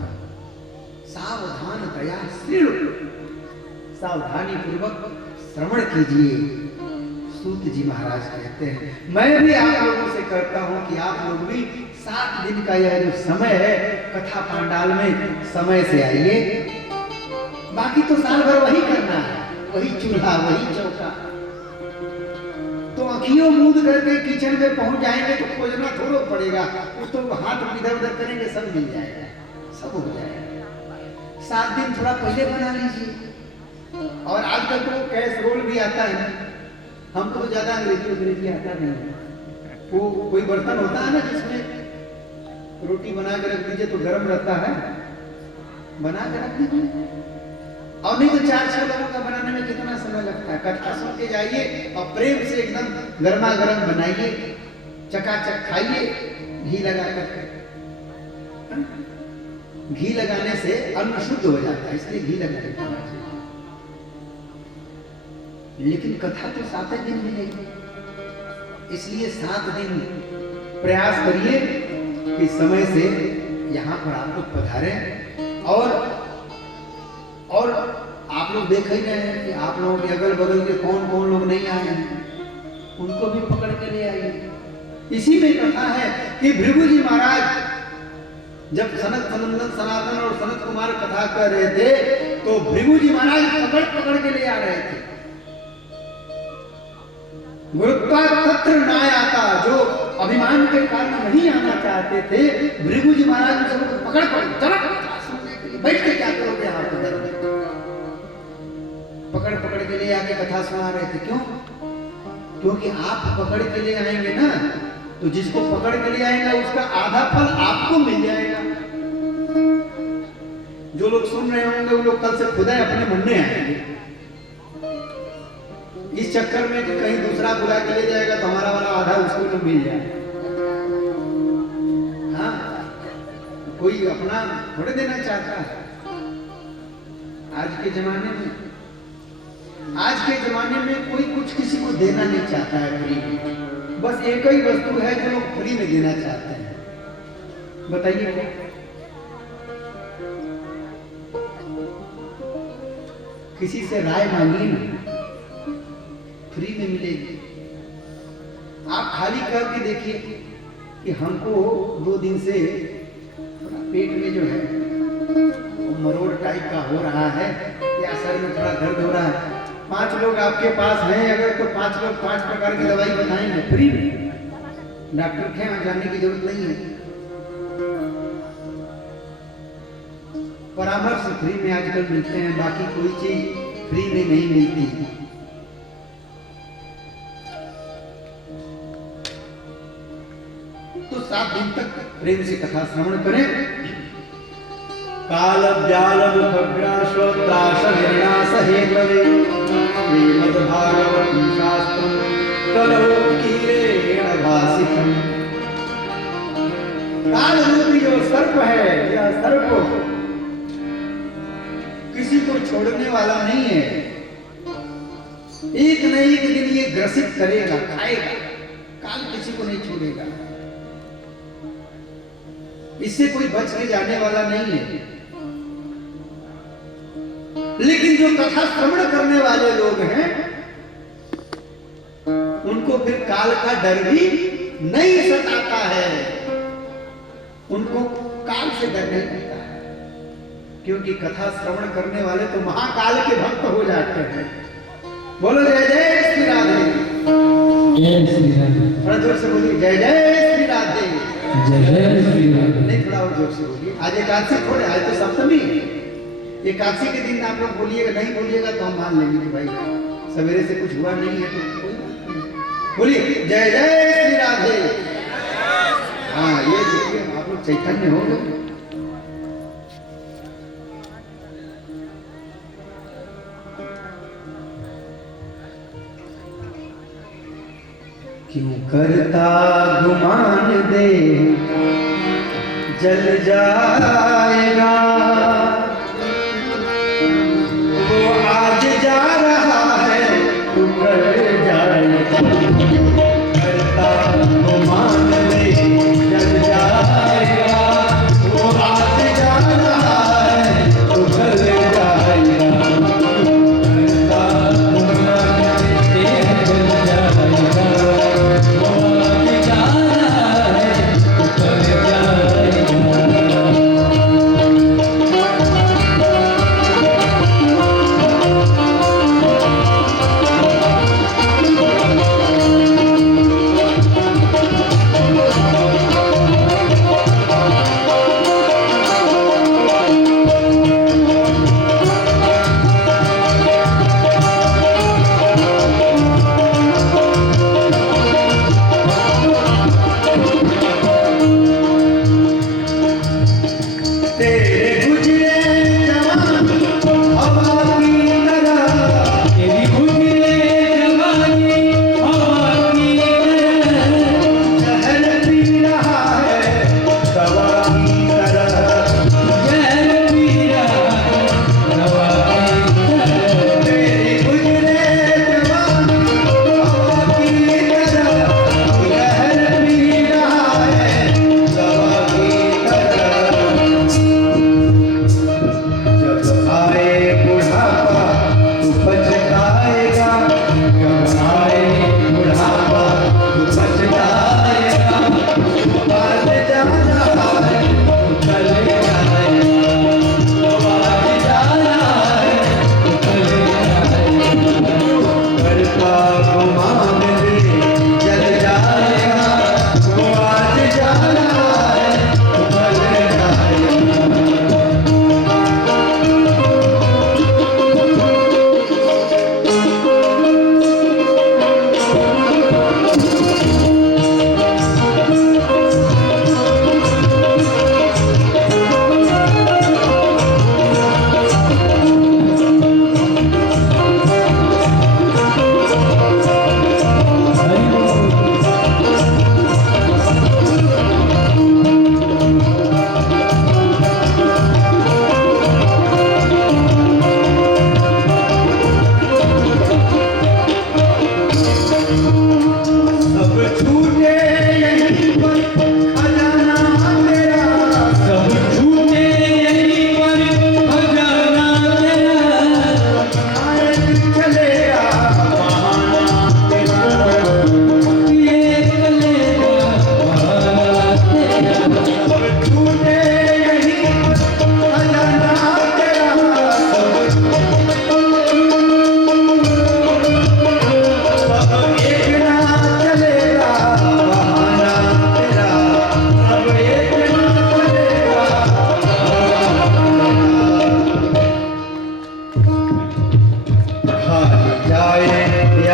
सावधान दया श्रीण, सावधानी पूर्वक श्रवण कीजिए। सूत जी महाराज कहते हैं, मैं भी आप लोगों से कहता हूं कि आप लोग भी 7 दिन का यह जो समय है कथा पांडाल में समय से आइए। बाकी तो साल भर वही करना है, वही चूल्हा, वही चौका। तो पंखियों मूद करके किचन में पहुंच जाएंगे तो खोजना थोड़ा पड़ेगा, उस तो हाथ इधर उधर करेंगे सब मिल जाएगा, सब हो जाएगा। 7 दिन थोड़ा पहले बना लीजिए। और आजकल तो कैसरोल भी आता है ना, हमको तो ज्यादा अंग्रेजी आता नहीं। वो कोई बर्तन होता है ना जिसमें रोटी बना के रख दीजिए तो गर्म रहता है, बना के रख दीजिए। और नहीं तो 4-6 लोगों का बनाने में कितना समय लगता है। कथा सुन के जाइए और प्रेम से एकदम गर्मा गर्म बनाइए, चकाचक खाइए, घी लगा कर। घी लगाने से अन्न शुद्ध हो जाता है, इसलिए घी लगा के खाना चाहिए। लेकिन कथा तो 7 दिन मिलेगी, इसलिए 7 दिन प्रयास करिए कि समय से यहाँ पर आप लोग पधारें। और आप लोग देख ही रहे हैं कि आप लोगों के अगल बगल के कौन कौन लोग नहीं आए हैं, उनको भी पकड़ के ले आइए। इसी में कथा है कि भृगु जी महाराज जब सनत सनंदन सनातन और सनत कुमार कथा कर रहे थे तो भृगु जी महाराज पकड़ पकड़ के ले आ रहे थे। गुरुत्वाकर्षण ना आता, जो अभिमान के कारण नहीं आना चाहते थे, भृगु जी महाराज सबको पकड़ चला बैठ के क्या करोगे आप इधर, पकड़ के ले आके कथा सुना रहे थे। क्यों? क्योंकि आप पकड़ के ले आएंगे ना, तो जिसको पकड़ के ले आएगा उसका आधा फल आपको मिल जाएगा। जो लोग सुन रहे होंगे वो लोग कल से खुदा अपने मन में आएंगे। इस चक्कर में कि कहीं दूसरा बुला के ले जाएगा तो हमारा वाला आधा उसको तो मिल जाए। हाँ, कोई अपना थोड़े देना चाहता है। आज के जमाने में कोई कुछ किसी को देना नहीं चाहता है फ्री में। बस एक ही वस्तु है जो लोग फ्री में देना चाहते हैं। बताइए क्या? किसी से राय मांगिए ना, फ्री में मिलेगी। आप खाली करके देखिए कि हमको 2 दिन से पेट में जो है मरोड़ टाइप का हो रहा है या सर में थोड़ा दर्द हो रहा है। 5 लोग आपके पास हैं अगर तो 5 लोग 5 प्रकार की दवाई बताएंगे फ्री में। डॉक्टर के यहाँ जाने की जरूरत नहीं है। परामर्श फ्री में आजकल मिलते हैं, बाकी कोई चीज फ्री में नहीं मिलती। तो 7 दिन तक प्रेम से कथा श्रवण करें। काल व्याल मुखग्राश्वत्राश निर्णास हेतवे श्रीमद् भागवतं शास्त्रं कलौ कीरेण भासितम्। काल रूपी जो सर्प है, यह सर्प किसी को छोड़ने वाला नहीं है। एक न एक दिन ये ग्रसित करेगा, खाएगा। काल किसी को नहीं छोड़ेगा, इससे कोई बच के जाने वाला नहीं है। लेकिन जो कथा श्रवण करने वाले लोग हैं उनको फिर काल का डर भी नहीं सताता है, उनको काल से डर नहीं लगता है। क्योंकि कथा श्रवण करने वाले तो महाकाल के भक्त हो जाते हैं। बोलो जय जय श्री राधे। जय श्री राधे। थोड़ा जोर से बोलिए जय जय श्री राधे। जय जय श्री राधे। नहीं, थोड़ा और जोर से बोलिए। आज एकादशी थोड़े, आज तो सप्तमी है। एकादशी के दिन आप लोग बोलिएगा, नहीं बोलिएगा तो हम मान लेंगे कि भाई सवेरे से कुछ हुआ नहीं है तो कोई बात नहीं। बोलिए जय जय श्री राधे। हाँ, ये देखिए आप लोग चैतन्य हो गए। क्यों करता गुमान दे जल जाएगा, वो आज जा रहा है तू कर जाएगा। करता गुमान दे जल जाएगा, वो आज जा रहा है तू कर जाएगा। करता गुमान दे जल जाएगा,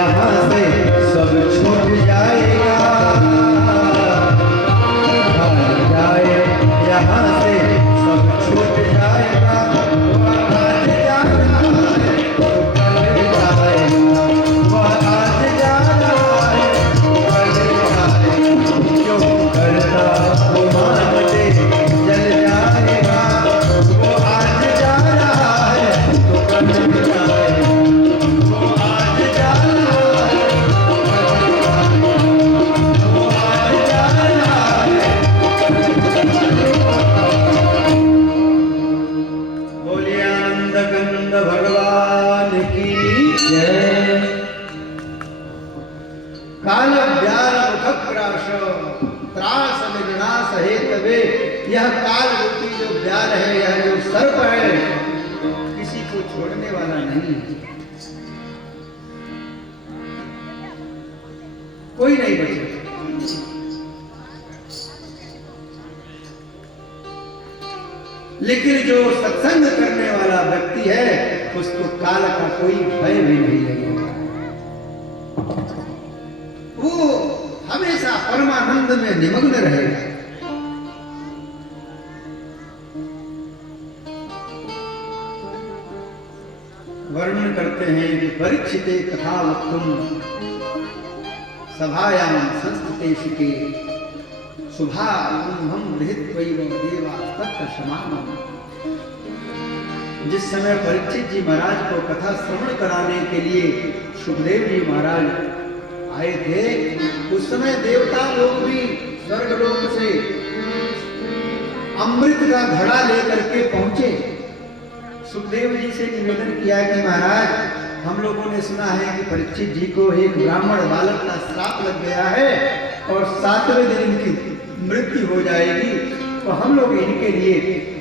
यहाँ से सब छूट जाएगा, भाग जाए यहाँ से सब छूट जाएगा, वह आज जा रहा है तो कल जाएगा, वह आज जा रहा है तो कल जाएगा, क्यों करना वो मान ले जल जाएगा, वो आज जा रहा है तो कल जाएगा, वो आज जा रहा है तो कल जाएगा, वो आज जा रहा है तो कल जाएगा। बोलिए आनंद कंद भगवान की जय। काल व्याल मुखग्रास त्रास निर्नाश हेतवे, यह काल रूपी जो व्याल है, यह जो सर्प है, किसी को छोड़ने वाला नहीं है, कोई नहीं बचेगा। लेकिन जो सत्संग करने वाला व्यक्ति है, उसको काल का कोई भय भी नहीं लगेगा, वो हमेशा परमानंद में निमग्न रहेगा। वर्णन करते हैं कि परीक्षिते कथा वक्तुम सभायां संस्कृते शिके शुभा हम गृहीत्वैव देवा तत्र समानम। जिस समय परीक्षित जी महाराज को कथा श्रवण कराने के लिए सुखदेव जी महाराज आए थे, उस समय देवता लोग भी स्वर्ग लोक से अमृत का घड़ा लेकर के पहुंचे। सुखदेव जी से निवेदन किया कि महाराज, हम लोगों ने सुना है कि परीक्षित जी को एक ब्राह्मण बालक का श्राप लग गया है और 7वें दिन इनकी मृत्यु हो जाएगी, तो हम लोग इनके लिए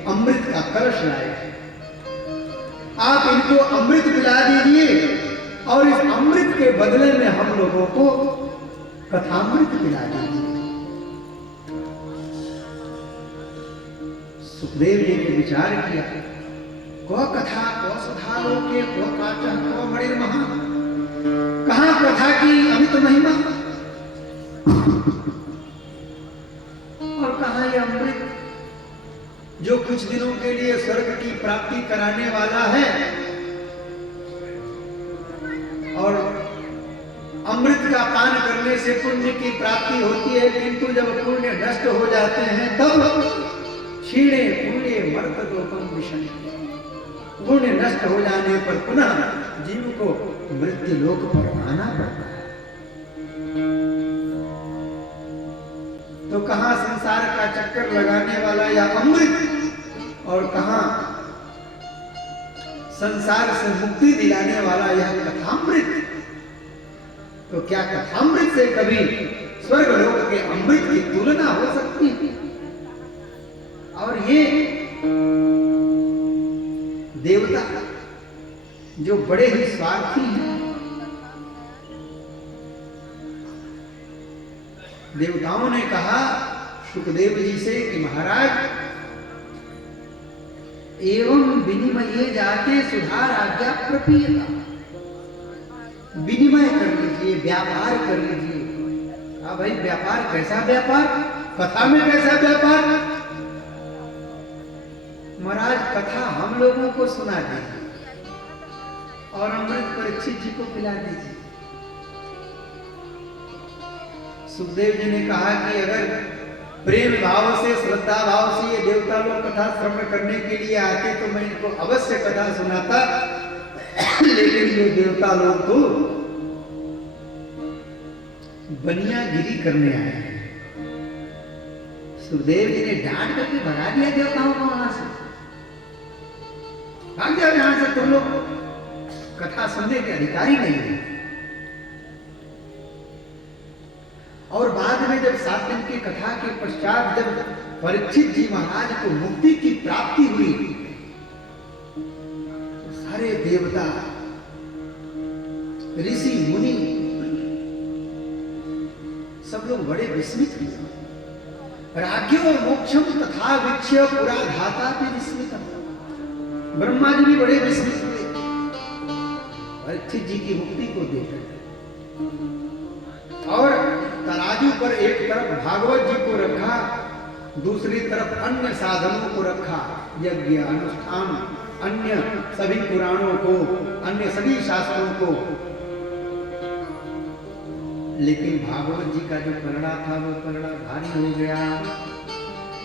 अमृत का कलश लाए, आप इनको अमृत पिला दीजिए और इस अमृत के बदले में हम लोगों को कथामृत पिला दीजिए। सुखदेव जी ने विचार किया, को कथा को सुधा लोके को काचा को मणिर महा, कहां कथा की अमित महिमा और कहां ये अमृत जो कुछ दिनों के लिए स्वर्ग की प्राप्ति कराने वाला है। और अमृत का पान करने से पुण्य की प्राप्ति होती है, किंतु जब पुण्य नष्ट हो जाते हैं तब क्षीणे पुण्य मर्तलोकम विशन्ति, पुण्य नष्ट हो जाने पर पुनः जीव को मृत्यु लोक पर आना पड़ता है। तो कहां संसार का चक्कर लगाने वाला या अमृत और कहां संसार से मुक्ति दिलाने वाला यह कथामृत। तो क्या कथामृत से कभी स्वर्ग लोक के अमृत की तुलना हो सकती है? और ये देवता जो बड़े ही स्वार्थी हैं, देवताओं ने कहा सुखदेव जी से कि महाराज, एवं विनिमये जाते सुधार आज्ञा प्रपीयता, विनिमय कर लीजिए, व्यापार कर लीजिए। हाँ भाई, व्यापार कैसा व्यापार, कथा में कैसा व्यापार? महाराज कथा हम लोगों को सुना दीजिए और अमृत परीक्षित जी को पिला दीजिए। सुखदेव जी ने कहा कि अगर प्रेम भाव से श्रद्धा भाव से ये देवता लोग कथा श्रवण करने के लिए आते तो मैं इनको अवश्य कथा सुनाता, लेकिन ये देवता लोग तो बनियागिरी करने आए हैं। सुखदेव जी ने डांट करके भगा दिया देवताओं को वहां से, भाग जाओ यहां से, तुम लोग कथा सुनने के अधिकारी नहीं है। और बाद में जब 7 दिन की कथा के पश्चात जब परीक्षित जी महाराज को मुक्ति की प्राप्ति हुई तो सारे देवता ऋषि मुनि सब लोग बड़े विस्मित हुए। राज्यो मोक्षम तथा वीक्ष्य पुरा धाता भी विस्मित, ब्रह्मा जी भी बड़े विस्मित हुए परीक्षित जी की मुक्ति को देखकर। और तराजू पर एक तरफ भागवत जी को रखा, दूसरी तरफ अन्य साधनों को रखा, यज्ञ अनुष्ठान, अन्य सभी पुराणों को, अन्य सभी शास्त्रों को। लेकिन भागवत जी का जो पलड़ा था वो पलड़ा भारी हो गया,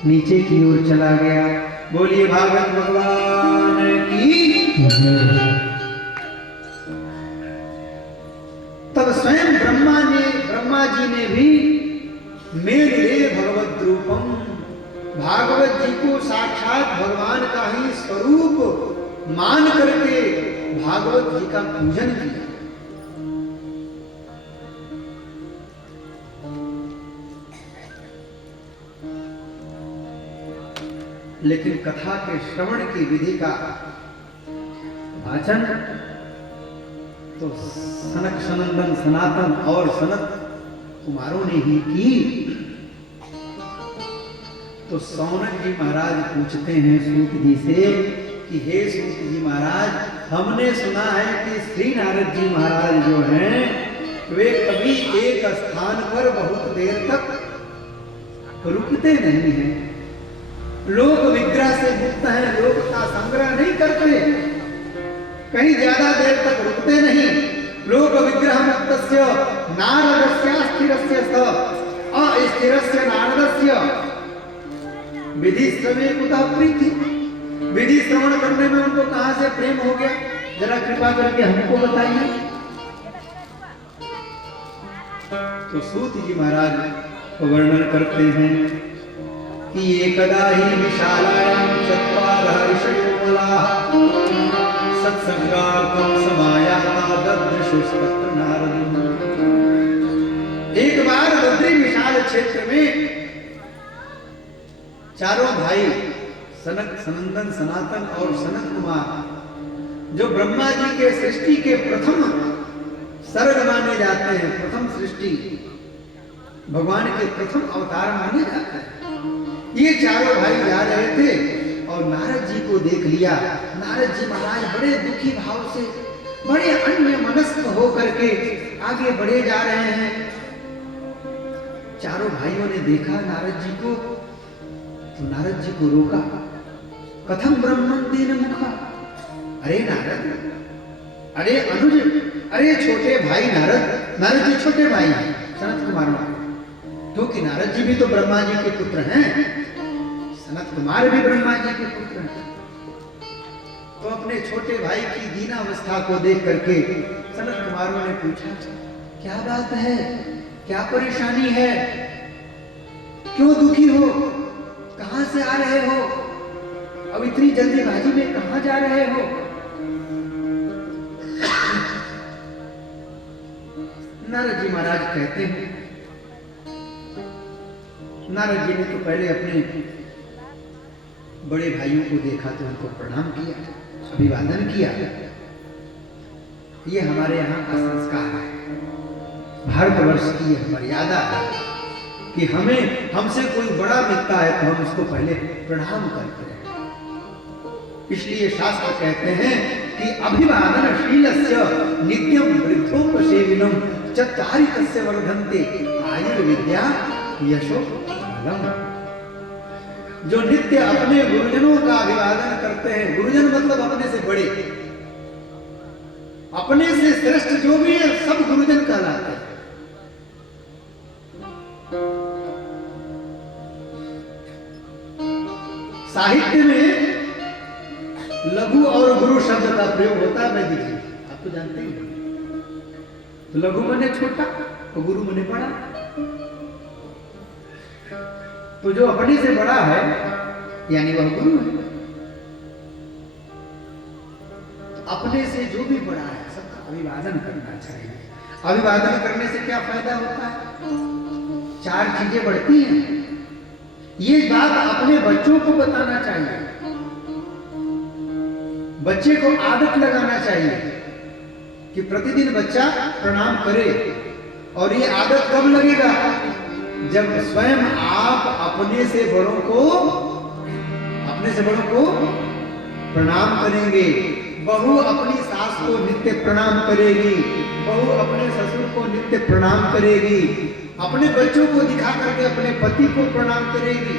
नीचे की ओर चला गया। बोलिए भागवत भगवान की। तब स्वयं ब्रह्मा जी ने भी मेरे भगवत रूपम, भागवत जी को साक्षात भगवान का ही स्वरूप मान करके भागवत जी का पूजन किया। लेकिन कथा के श्रवण की विधि का वाचन तो सनक सनंदन सनातन और सनत कुमारों ने ही की। तो सौनक जी महाराज पूछते हैं सूत जी से कि हे सूत जी महाराज, हमने सुना है कि श्री नारद जी महाराज जो हैं वे कभी एक स्थान पर बहुत देर तक रुकते नहीं हैं, लोक विग्रह से मुक्त हैं, लोक का संग्रह नहीं करते, कहीं ज्यादा देर तक रुकते नहीं। लोक विग्रह मुक्तस्य नारदस्य स्थिरस्य स अस्थिरस्य नारदस्य विधि श्रवे कुतः प्रीति। विधि श्रवण करने में उनको कहां से प्रेम हो गया, जरा कृपा करके हमको बताइए। तो सूत जी महाराज वर्णन करते हैं कि एकदा ही विशालायां चत्वारः ऋषयो मलाः सत्संगार्थं समायाता ददृशुस्तत्र नारदम्। एक बार बद्री विशाल क्षेत्र में चारों भाई सनक सनंदन सनातन और सनत कुमार, जो ब्रह्मा जी के सृष्टि के प्रथम सर्ग माने जाते हैं, प्रथम सृष्टि भगवान के प्रथम अवतार माने जाते हैं, ये चारों भाई जा रहे थे और नारद जी को देख लिया। नारद जी महाराज बड़े दुखी भाव से, बड़े अन्य मनस्क होकर के आगे बढ़े जा रहे हैं। चारों भाइयों ने देखा नारद जी को, तो नारद जी को रोका। कथम ब्रह्मन तेन मुखा, अरे नारद, अरे अनुज, अरे छोटे भाई नारद जी छोटे भाई हैं सनत कुमार, क्योंकि नारद जी भी तो ब्रह्मा जी के पुत्र हैं, सनत कुमार भी ब्रह्मा जी के पुत्र हैं। तो अपने छोटे भाई की दीनावस्था को देख करके सनत कुमारों ने पूछा, क्या बात है, क्या परेशानी है, क्यों दुखी हो, कहां से आ रहे हो, अब इतनी जल्दीबाजी में कहां जा रहे हो। नारद जी महाराज कहते हैं, नारद जी ने तो पहले अपने बड़े भाइयों को देखा तो उनको प्रणाम किया, अभिवादन किया। ये हमारे यहाँ का संस्कार है, भारतवर्ष की यह मर्यादा है कि हमसे कोई बड़ा मिलता है तो हम उसको पहले प्रणाम करते हैं। इसलिए शास्त्र कहते हैं कि अभिवादनशीलस्य नित्यं वृद्धोपसेविनं चत्वारि तस्य वर्धन्ते आयुर्विद्या यशो बलम्। जो नित्य अपने गुरुजनों का अभिवादन करते हैं, गुरुजन मतलब अपने से बड़े, अपने से श्रेष्ठ जो भी है सब गुरुजन कहलाते हैं। साहित्य में लघु और गुरु शब्द का प्रयोग होता है वैदिक में, आप तो जानते ही हैं। तो लघु मने छोटा और गुरु मने बड़ा। तो जो अपने से बड़ा है यानी वह गुरु है। तो अपने से जो भी बड़ा है सबका अभिवादन करना चाहिए। अभिवादन करने से क्या फायदा होता है? 4 चीजें बढ़ती हैं। ये बात अपने बच्चों को बताना चाहिए, बच्चे को आदत लगाना चाहिए कि प्रतिदिन बच्चा प्रणाम करे। और ये आदत कब लगेगा? जब स्वयं आप अपने से बड़ों को प्रणाम करेंगे। बहू अपनी सास को नित्य प्रणाम करेगी, बहू अपने ससुर को नित्य प्रणाम करेगी, अपने बच्चों को दिखा करके अपने पति को प्रणाम करेगी।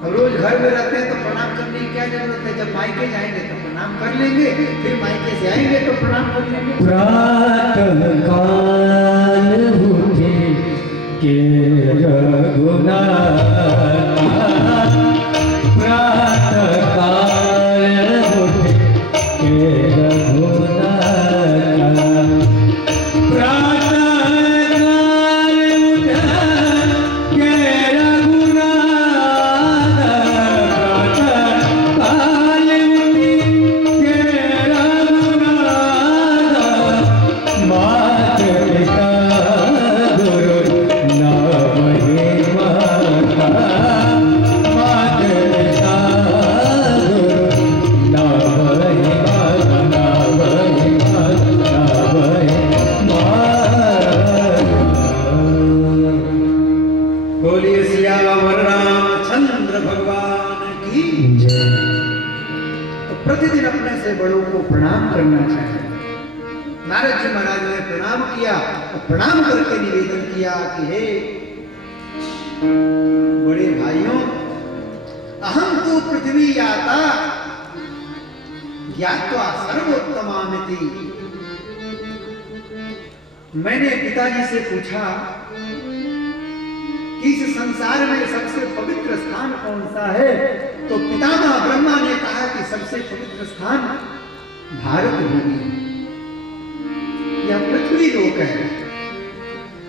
अब रोज घर में रहते हैं तो प्रणाम करने की क्या जरूरत है? जब मायके जाएंगे तो प्रणाम कर लेंगे, फिर मायके से आएंगे तो प्रणाम कर लेंगे। प्रातः काल उठे के रघुनाथ, प्रातः काल उठे के रघुनाथ, प्रतिदिन अपने से बड़ों को प्रणाम करना चाहिए। नारद जी महाराज ने प्रणाम किया और प्रणाम करके निवेदन किया कि हे बड़े भाइयों, अहम तो पृथ्वी याता ज्ञात्वा सर्वोत्तमामिति। मैंने पिताजी से पूछा कि इस संसार में सबसे पवित्र स्थान कौन सा है, तो पितामह ब्रह्मा ने कहा कि सबसे पवित्र स्थान भारत भूमि है, यह पृथ्वी लोक है।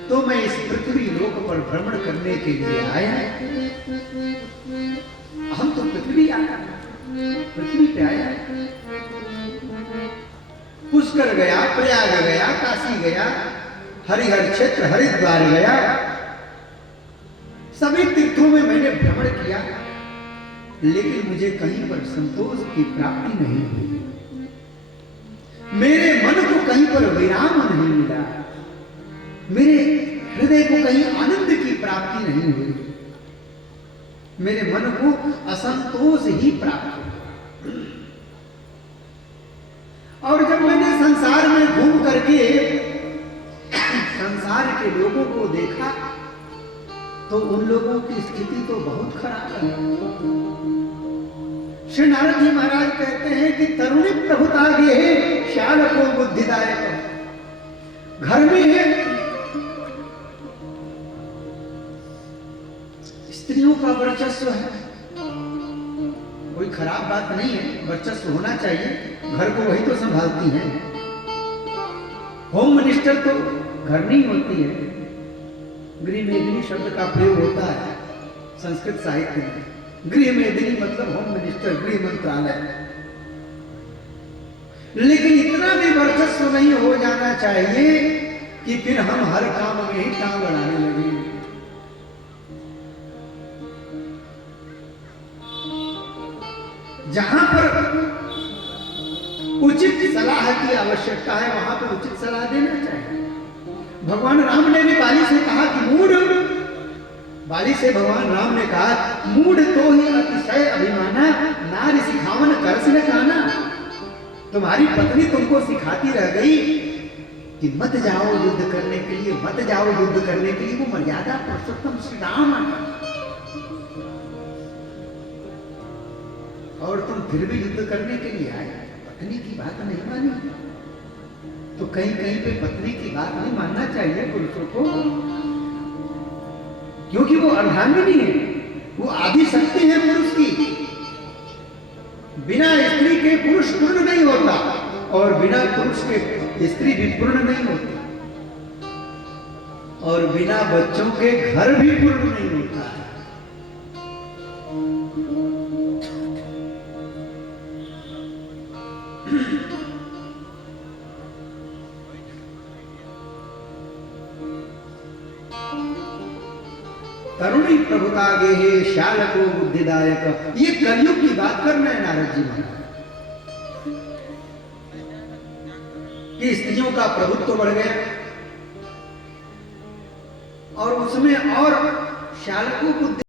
तो मैं इस पृथ्वी लोक पर भ्रमण करने के लिए आया। हम तो पृथ्वी आया, पृथ्वी पे आया। पुष्कर गया, प्रयाग गया, काशी गया, हरिहर क्षेत्र हरिद्वार गया, सभी तीर्थों में मैंने भ्रमण किया, लेकिन मुझे कहीं पर संतोष की प्राप्ति नहीं हुई। मेरे मन को कहीं पर विराम नहीं मिला, मेरे हृदय को कहीं आनंद की प्राप्ति नहीं हुई, मेरे मन को असंतोष ही प्राप्त हुआ। और जब मैंने संसार में घूम करके संसार के लोगों को देखा तो उन लोगों की स्थिति तो बहुत खराब है। श्री नारद जी महाराज कहते हैं कि तरुणी प्रभुतागे है श्याल को बुद्धिदायक। घर में है स्त्रियों का वर्चस्व है, कोई खराब बात नहीं है, वर्चस्व होना चाहिए, घर को वही तो संभालती हैं। होम मिनिस्टर तो घर नहीं होती है। गृह मेदिनी शब्द का प्रयोग होता है संस्कृत साहित्य में। गृह मेदिनी मतलब होम मिनिस्टर, गृह मंत्रालय। लेकिन इतना भी वर्चस्व नहीं हो जाना चाहिए कि फिर हम हर काम में ही टांग अड़ाने लगे। जहां पर उचित सलाह की आवश्यकता है वहां पर उचित सलाह देना चाहिए। भगवान राम ने भी बाली से कहा कि मूढ़, बाली से भगवान राम ने कहा मूढ़ तो ही अतिशय अभिमाना, नारी सिखावन करस न काना। तुम्हारी पत्नी तुमको सिखाती रह गई कि मत जाओ युद्ध करने के लिए, मत जाओ युद्ध करने के लिए। वो मर्यादा पुरुषोत्तम श्री राम और तुम फिर भी युद्ध करने के लिए आए, पत्नी की बात नहीं मानी। तो कहीं कहीं पे पत्नी की बात नहीं मानना चाहिए पुरुषों को, क्योंकि वो अर्धांगिनी है, वो आदि शक्ति है पुरुष की। बिना स्त्री के पुरुष पूर्ण नहीं होता और बिना पुरुष के स्त्री भी पूर्ण नहीं होती, और बिना बच्चों के घर भी पूर्ण नहीं होता है। तरुणी प्रभुतागे हे श्याल को बुद्धिदायक। ये कलयुग की बात कर रहे हैं नारद जी महाराज कि स्त्रियों का प्रभुत्व बढ़ गया और उसमें और श्याल को बुद्धि